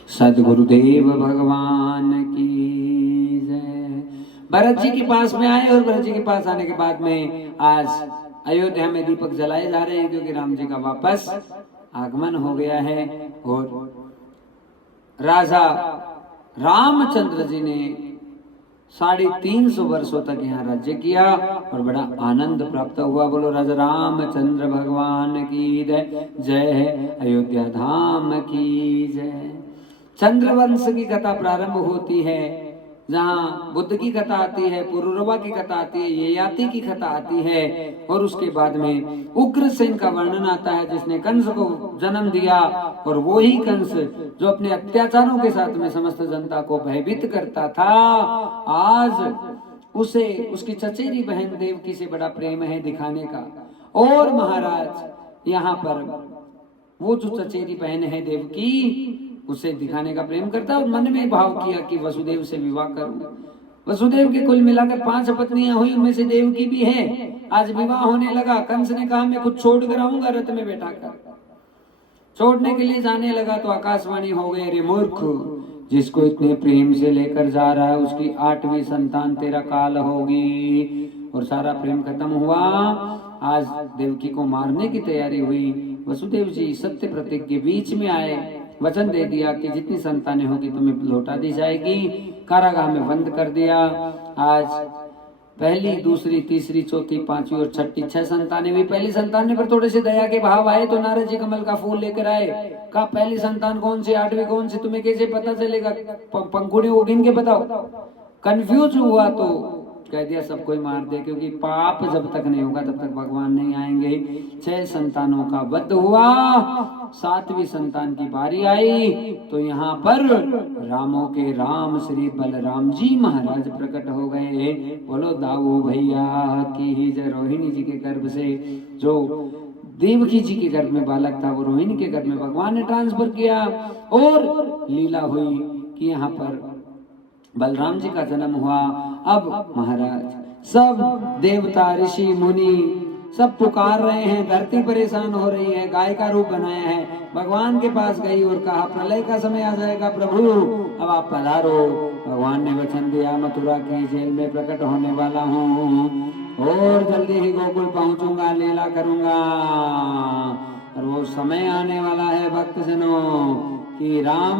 सद्गुरुदेव भगवान की जय। भरत जी के पास में आए और भरत जी के पास आने के बाद में आज अयोध्या में दीपक जलाए जा रहे हैं क्योंकि राम जी का वापस आगमन हो गया है। और राजा रामचंद्र जी ने 350 वर्षों तक यहाँ राज्य किया और बड़ा आनंद प्राप्त हुआ। बोलो राजा रामचंद्र भगवान की जय, जय अयोध्या धाम की जय। चंद्रवंश की कथा प्रारंभ होती है जहाँ बुद्ध की कथा आती है, पुरुरवा की कथा आती है, ययाति की कथा आती है और उसके बाद में उग्रसेन का वर्णन आता है जिसने कंस को जन्म दिया। और वो ही कंस जो अपने अत्याचारों के साथ में समस्त जनता को भयभीत करता था, आज उसे उसकी चचेरी बहन देवकी से बड़ा प्रेम है दिखाने का। और महाराज यहाँ पर वो जो चचेरी बहन है देवकी उसे दिखाने का प्रेम करता और मन में भाव किया कि वसुदेव से विवाह करूं। वसुदेव के कुल मिलाकर 5 पत्नियां हुई, उनमें से देवकी भी है। आज विवाह होने लगा, कंस ने कहा मैं कुछ छोड़ कर आऊंगा रथ में बैठा कर। छोड़ने के लिए जाने लगा तो आकाशवाणी हो गई, अरे मूर्ख, जिसको इतने प्रेम से लेकर जा रहा है उसकी 8वीं संतान तेरा काल होगी। और सारा प्रेम खत्म हुआ। आज देवकी को मारने की तैयारी हुई। वसुदेव जी सत्य प्रतीक के बीच में आए, वचन दे दिया कि जितनी संतानें होगी तुम्हें लौटा दी जाएगी। कारागाह में बंद कर दिया। आज पहली, दूसरी, तीसरी, चौथी, पांचवी और छठी 6 संतानें हुई। पहली संतान पर थोड़े से दया के भाव आए तो नारद जी कमल का फूल लेकर आए। कहा पहली संतान कौन सी, 8वीं कौन सी, तुम्हें कैसे पता चलेगा, पंखुड़ी वो गिन के बताओ। कंफ्यूज हुआ तो कह दिया सबको ही मार दे, क्योंकि पाप जब तक नहीं होगा तब तक भगवान नहीं आएंगे। 6 संतानों का वध हुआ। 7वीं संतान की बारी आई तो यहाँ पर रामों के राम श्री बलराम जी महाराज प्रकट हो गए। बोलो दाऊ भैया की जय। रोहिणी जी के गर्भ से जो देवकी जी के गर्भ में बालक था वो रोहिणी के गर्भ में भगवान ने ट्रांसफर किया। और लीला हुई कि यहाँ पर बलराम जी का जन्म हुआ। अब महाराज सब देवता ऋषि मुनि सब पुकार रहे हैं, धरती परेशान हो रही है। गाय का रूप बनाया है, भगवान के पास गई और कहा प्रलय का समय आ जाएगा प्रभु, अब आप पधारो। भगवान ने वचन दिया मथुरा की जेल में प्रकट होने वाला हूँ और जल्दी ही गोकुल पहुंचूंगा, लीला करूंगा। और वो समय आने वाला है भक्त जनों कि राम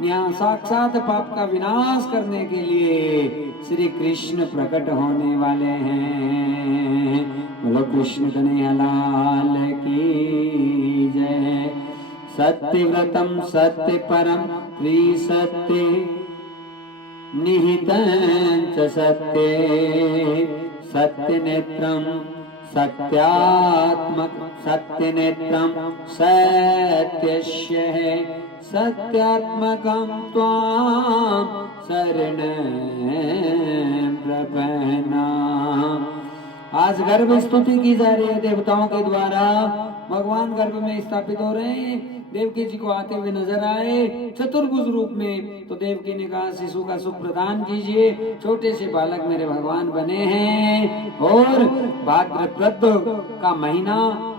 यहाँ साक्षात पाप का विनाश करने के लिए श्री कृष्ण प्रकट होने वाले हैं। बोलो कृष्ण कन्हैया लाल की जय। सत्यव्रतम सत्य परम त्रिसत्य निहितं च सत्ये सत्यनेत्रं सत्यात्मक सत्यनेत्रं सत्यस्य सत्यात्मकं त्वां शरणं प्रपन्ना। आज गर्भ स्तुति की जा रही है देवताओं के द्वारा। भगवान गर्भ में स्थापित हो रहे हैं। देवकी जी को आते हुए नजर आए चतुर्भुज रूप में। तो देवकी ने कहा शिशु का सुख प्रदान कीजिए, छोटे से बालक मेरे भगवान बने हैं। और भाद्रपद का महीना,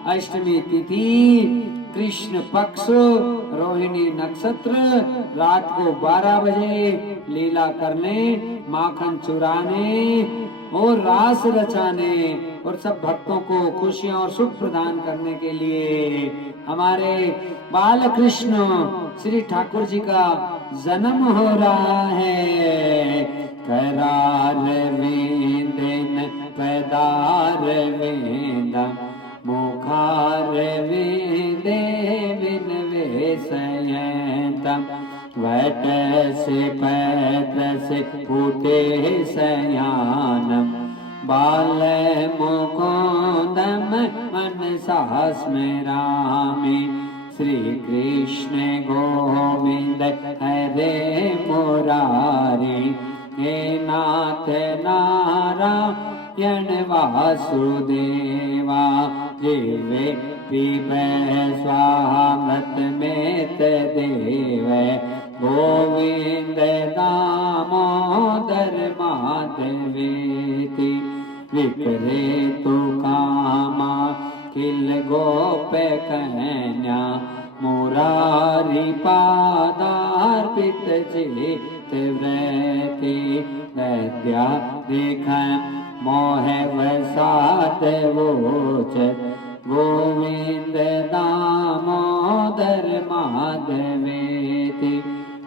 अष्टमी तिथि, कृष्ण पक्ष, रोहिणी नक्षत्र, रात को 12 बजे लीला करने, माखन चुराने और रास रचाने और सब भक्तों को खुशियां और सुख प्रदान करने के लिए हमारे बाल कृष्ण श्री ठाकुर जी का जन्म हो रहा है। करार वेदन पदार वेद मुखार वेदे विन वेशयन्तम वट से पैत्र से पुटे शयानम बाल मुकुंदम मनसा स्मरामि श्री कृष्ण गोविंद हरे मुरारी हे नाथ नारायण वासुदेवा जीवे पीबे स्वामृत में देव गोविंद दामोदर माधवेति विपरे तु कामा किल गोप कन्या मुरारी पादार्पित चित व्रति नद्या देखन मोह वसात वोच गोविंद दामोदर माधवेति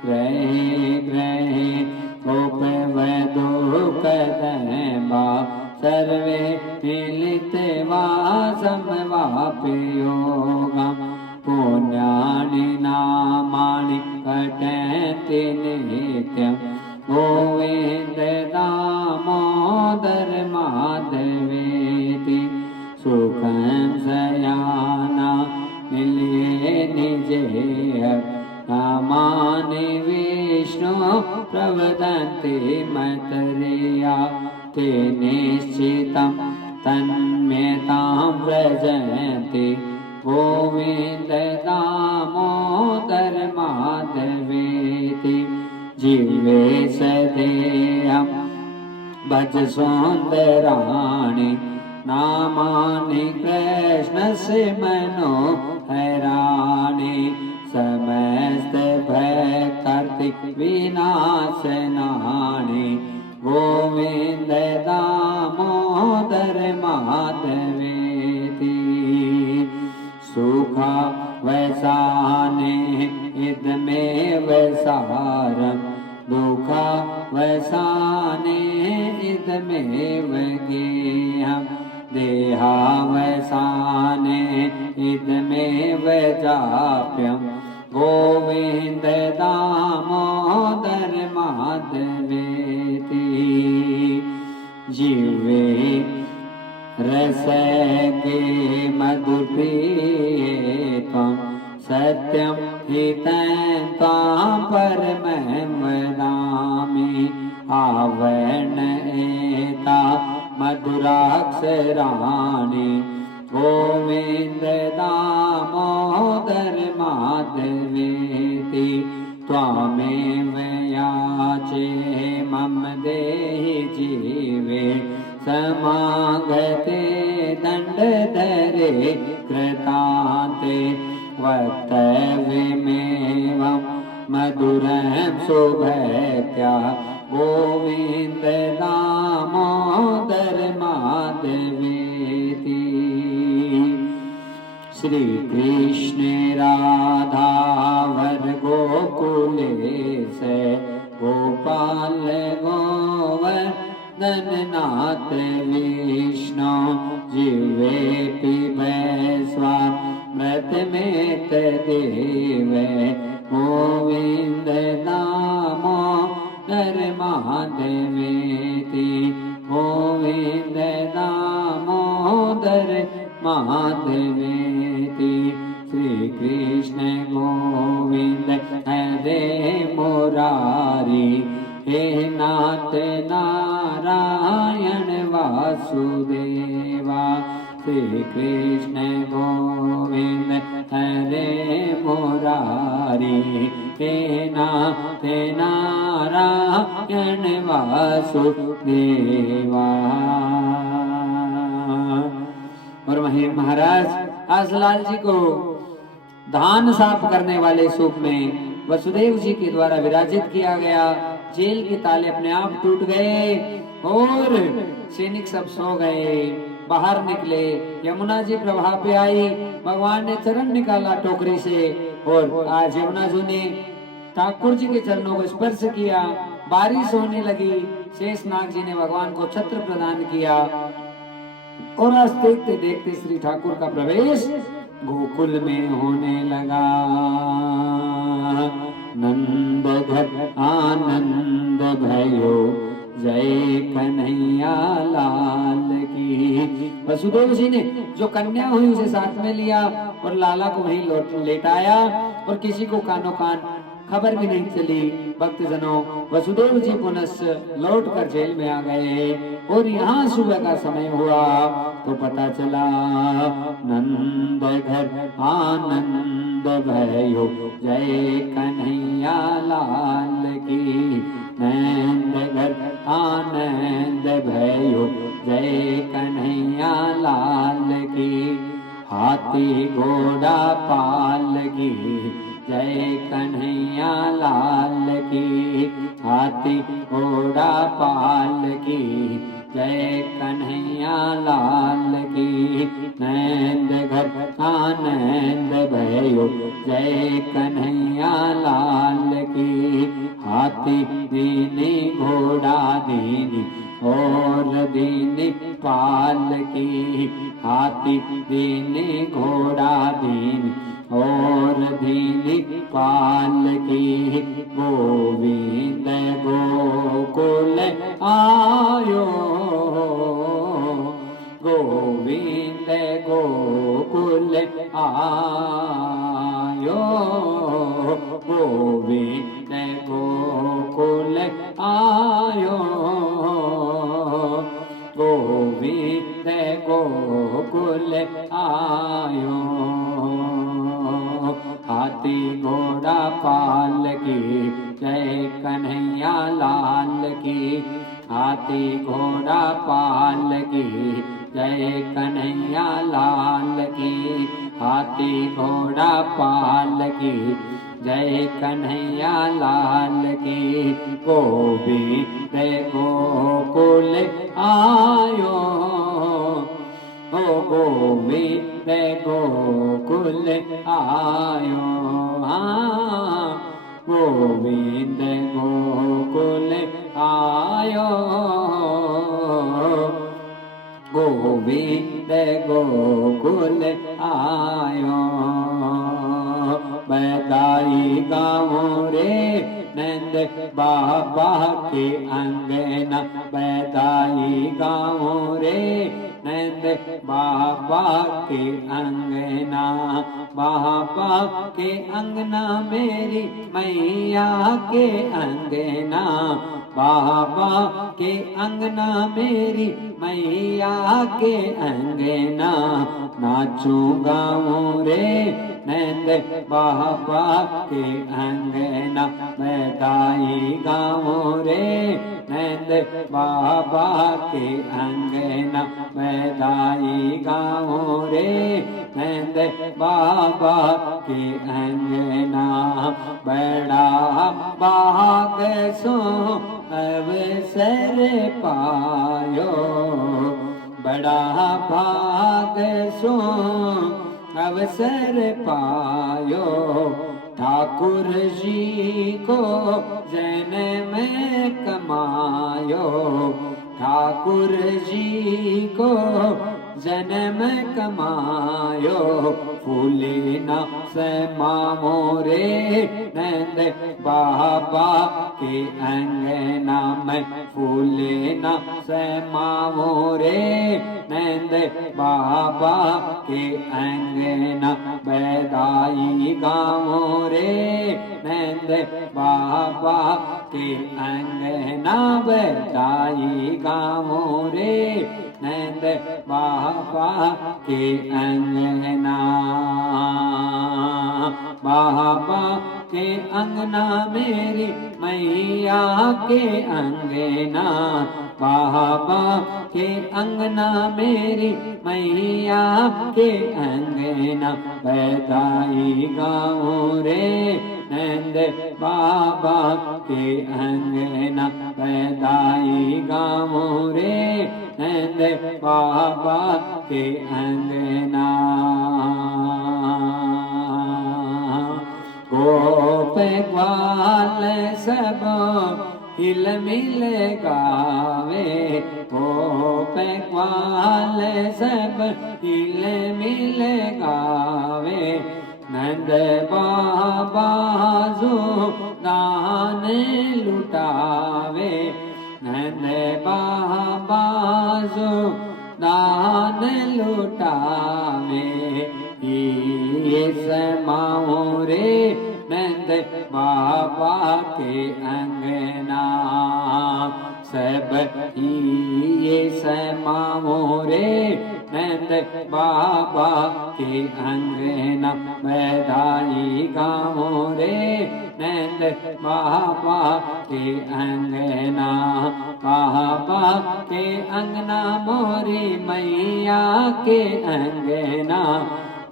ग्रहे ग्रहे गोप वधू कदम्बा सर्वे मिलित वासम वापयोगम पुण्यानि नामानि पठन्ति नित्यं गोविंद दामोदर माधवेति सुखं शयाना मिलिये निजेय नामानि विष्णु प्रवदन्ति मतर्या ते निश्चितं तन्मेतां व्रजन्ति गोविंद दामोदर माधवेति जीवे सदेयं भज सुन्दराणि नामानि कृष्णस्य मनो हैराने, समस्त भय करते विनाश नाणे, गोविंद दामोदर माधवेति, सुखा वैसाने इदमेव सारं, दुःखा वैसाने इदमेव गेयं, देहावसाने इदमेव जाप्यं, गोविंद दामोदर माधवेति, जिह्वे रस के मधुर प्रिय त्वं, सत्यं हितं त्वां परमं वदामि, आवर्ण एता मधुराक्षराणि, गोविंद दामोदर माधवेति, त्वामेव याचे मम देहि जीवे, समागते दण्डधरे कृतान्ते, वक्तव्यमेवं मधुरं सुभक्त्या, गोविंद दामोदर माधवेति, श्री कृष्ण राधा वर गोकुलेश, गोपाल गोवर्धन नाथ विष्णु, जिह्वे पिबैः स्वामृतमेत देव, गोविंद दामोदर माधवेति, गोविंद दामोदर माधवेति, श्री कृष्ण गोविंद हरे मुरारी, हे नाथ नारायण वासुदेवा, श्री कृष्ण गोविंद हरे मुरारी, हे नाथ नारायण वासुदेवा। और महाराज आसलाल जी को धान साफ करने वाले सूप में वसुदेव जी के द्वारा विराजित किया गया। जेल के ताले अपने आप टूट गए और सैनिक सब सो गए। बाहर निकले, यमुना जी प्रभा पे आई, भगवान ने चरण निकाला टोकरी से और आज यमुना जी ने ठाकुर जी के चरणों को स्पर्श किया। बारिश होने लगी, शेषनाग जी ने भगवान को छत्र प्रदान किया और आज देखते देखते श्री ठाकुर का प्रवेश गोकुल में होने लगा। नंद घर आनंद भयो, जय कन्हैया लाल की। वसुदेव जी ने जो कन्या हुई उसे साथ में लिया और लाला को वहीं लेटाया और किसी को कानो कान खबर भी नहीं चली। भक्तजनों, वसुदेव जी पुनः लौटकर जेल में आ गए और यहाँ सुबह का समय हुआ तो पता चला नंद घर आनंद भयो, जय कन्हैया लाल की। नंद घर आनंद भयो, जय कन्हैया लाल की। हाथी घोड़ा पाल की, जय कन्हैया लाल की। हाथी घोड़ा पाल की, जय कन्हैया लाल की। नंद घर आनंद भयो, जय कन्हैया लाल की। हाथी दीनी घोड़ा दीनी और दीनी पाल की। हाथी दीनी घोड़ा दीनी और दीनी पाल की। गोविंद गोकुल आयो, गोविंद गोकुल आयो। गोविंद गोकुल आयो, गोविंद गोकुल आयो। हाथी घोड़ा पाल की, जय कन्हैया लाल की। हाथी घोड़ा पाल की, जय कन्हैया लाल की। हाथी घोड़ा पाल की जय कन्हैया लाल की। गोविंद गोकुल आयो हो गोविंद गोकुल आयो। हाँ गोविंद गोकुल आयो गोविंद गोकुल आयो। बधाई गाँव रे नंद बाबा के अंगना। बधाई गाँव रे नंद बाबा के अंगना। बाबा के अंगना मेरी मैया के अंगना। बाबा के अंगना मेरी मैया के अंगना। नाचू गाँव रे नंद बाबा के अंगना। बधाई गाँव रे नंद बाबा के अंगना। बधाई गाँव रे नंद बाबा के अंगना। बड़ा भाग सो अवसर पायो। बड़ा भाग सो अवसर पायो। ठाकुर जी को जन्म कमायो। ठाकुर जी को जन्म कमायो। फूले न समाओ रे नंद बाबा के अंगना में। फूले न समाओ रे नंद बाबा के अंगना। बधाई गाँव रे नंद बाबा के अंगना। बधाई गाँव रे नंद बाबा के अंगना। बाबा के अंगना मेरी मैया के अंगना। बाबा के अंगना मेरी मैया के अंगना। बधाई गाँव रे नंद बाबा के अंगना। बधाई गाँव रे नंद बाबा के अंगना। गोप ग्वाल सब हिल मिल गावे। गोप ग्वाल सब हिल मिल गावे। नंद बाबा जो दान लुटावे। नंद बाबा जो दान लुटावे। ये समाओ रे नंद बाबा के अंगना। सब ये समाओ रे नंद बाबा के अंगना। बधाई गाँव रे नंद बाबा के अंगना। बाबा के अंगना मोरी मैया के अंगना।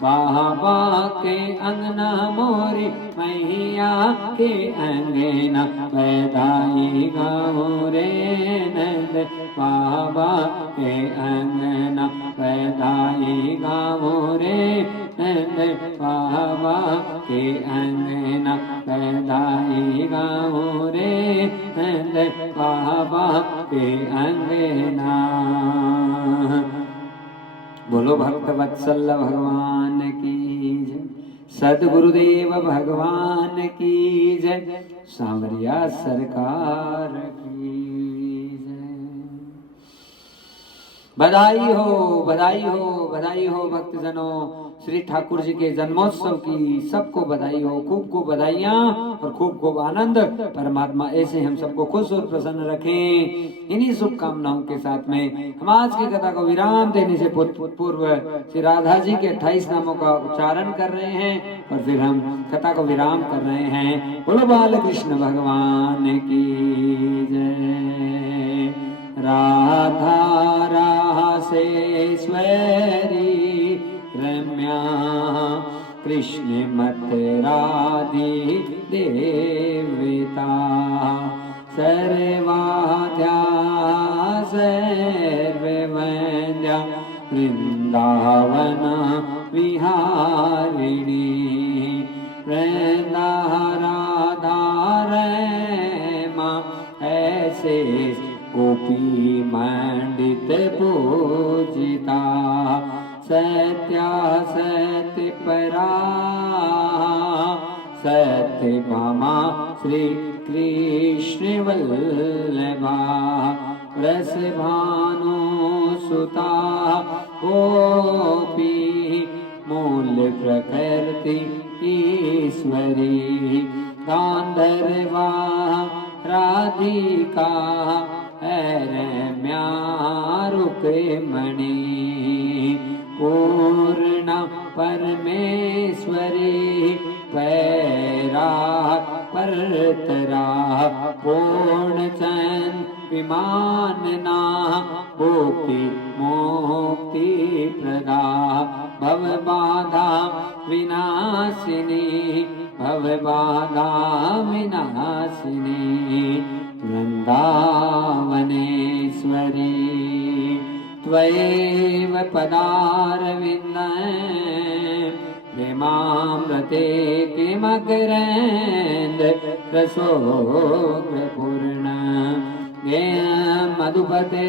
बाबा के अंगना मोरी मैया के अंगना। बधाई गाँव रे नंद बाबा के अंगना। बधाई गाँव रे नंद बाबा के अंगना। बधाई गाँव रे नंद बाबा के अंगना। बोलो भक्त वत्सल भगवान की जय। सदगुरुदेव भगवान की जय। सांवरिया सरकार की जय। बधाई हो बधाई हो बधाई हो भक्तजनों। श्री ठाकुर जी के जन्मोत्सव की सबको बधाई हो। खूब खूब बधाइयाँ और खूब खूब आनंद। परमात्मा ऐसे हम सबको खुश और प्रसन्न रखें। इन्हीं शुभकामनाओं के साथ में हम आज की कथा को विराम देने से पूर्व श्री राधा जी के 28 नामों का उच्चारण कर रहे हैं और फिर हम कथा को विराम कर रहे हैं। बोलो बाल कृष्ण भगवान की जय। राधा रासेश्वरी रम्या कृष्ण मत राधि देवता सर्वाद्या सर्ववन्द्या वृंदावन विहारिणी वृंदा राधा रमा ऐसे गोपी मंडित पूजिता सत्या सत्य परा सत्य भामा श्री कृष्ण वल्लभा रस भानु सुता गोपी मूल प्रकृति ईश्वरी गांधर्वा राधिका रम्या रुक्मिणी पूर्णा परमेश्वरी पैरा परतरा पूर्णचंद विमानना भुक्ति मुक्ति प्रदा भवबाधा विनाशिनी भवबाधा विनाशिनी वृंदावनेश्वरी त्वयैव पदारविन्दं प्रेमामृते किमकरेन्द्र रसोग्रपूर्ण मधुपते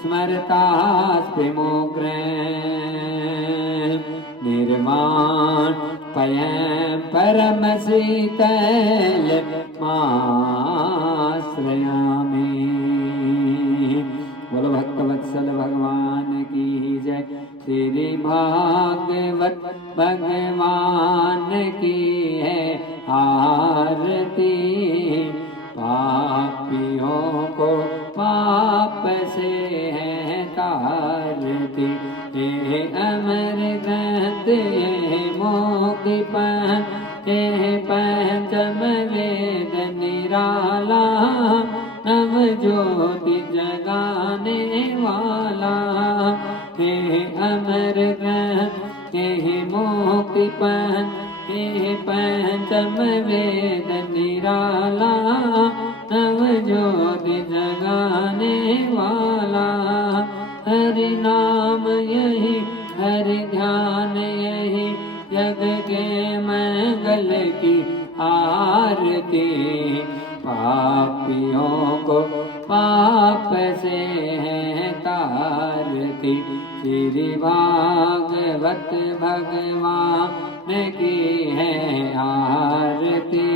स्मरतास्त्रिमुग्र निर्वाण पयं परमशीतल माश्रयामि। बोलो भक्तवत्सल भगवान की जय। श्री भागवत भगवान की है आरती पापियों को पाप से है तारती ये अमर ग्रंथ ये मोक्ति पंचम वेद निराला नव ज्योति जगाने वाला हे अमर ग्रंथ हे मोक्ति पंचम वेद निराला नव ज्योति जगाने वाला हरि नाम यही हरि ध्यान यही जग के मंगल की आरती पापियों को पाप से है तारती श्री भागवत भगवान की है आरती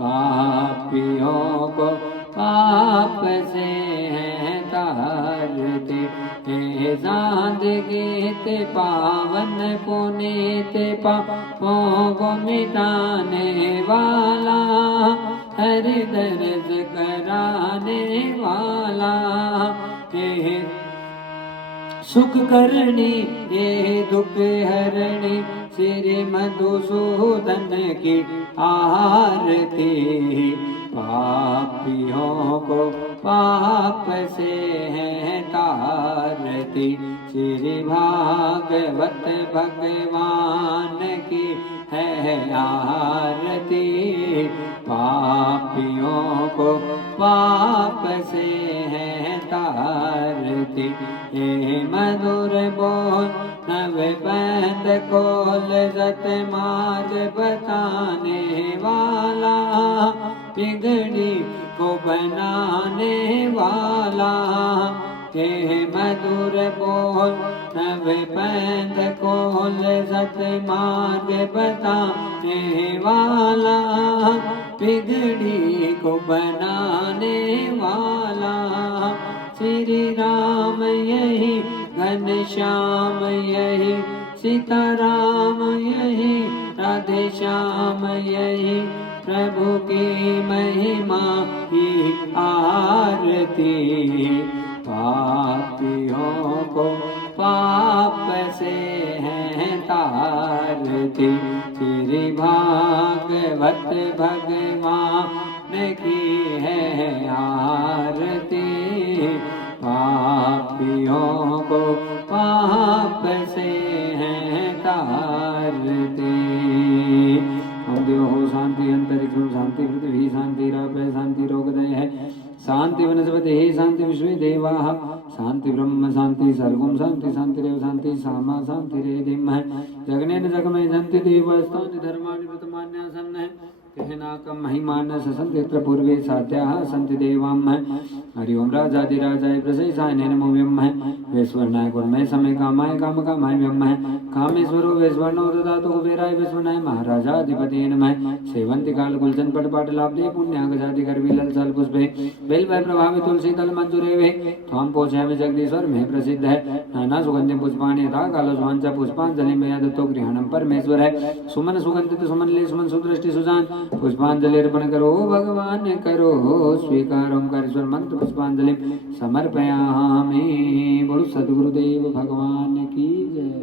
पापियों को पाप से है तारती हे साध गीत पावन पुनीत पापों को मिटाने वाला हरि दर्द कराने वाला हे सुख करणी ये दुख हरणी श्री मधुसूदन की आरती पापियों को पाप से है तारती श्री भागवत भगवान की है आरती पापियों को पाप से है तारती हे मधुर बोल नव पैंद खोल सत मार्ग बताने वाला बिगड़ी को बनाने वाला हे मधुर बोल नव पैंद खोल सत मार्ग बताने वाला बिगड़ी को बनाने वाला श्री राम यही घनश्याम यही सीताराम यही राधे श्याम यही प्रभु की महिमा की आरती पापियों को पाप से है तारती श्री भागवत भगवान की है आरती पापियों को पाप से शांतिरापय शांतिरोगदय है शांति वनस्पति शांति विश्व देवा शांति ब्रह्म शांति सर्वम शांति शांतिरेव शांति सामा शांतिरेधिम है जगनेन जगमे जंति देवस्थानि धर्माणि वर्तमान्यासन् है कहनाकं महिमान ससंत्यत्र पूर्वे साध्याः सन्ति देवां है हरि ओम राजाधिराजाय प्रसेसाय नमो व्यम है वैश्वर्णाय गुणमय समय कामाय काम कामाय व्यम है कामेश्वरो वैश्वर्णो ददातु कुबेराय वैश्वर्णाय महाराजाधिपते नमः सेवंति काल कुलचन पटपाट लाभे पुण्यागजाति कर विलल सल पुष्पे बेल वै प्रभावित तुलसी तल मंजूरे वे त्वं पोषयामि जगदीश्वर में प्रसिद्ध है नाना सुगंधि पुष्पाणि यथा कालस्वांच पुष्पांजलि में दत्तो गृहणम परमेश्वर है सुमन सुगंधित सुमन ले सुमन सुदृष्टि सुजान पुष्पांजलि अर्पण करो भगवान करो स्वीकार ओंकारेश्वर मंत्र पुष्पांजलि समर्पयामि। बोलो सद्गुरुदेव भगवान की जय।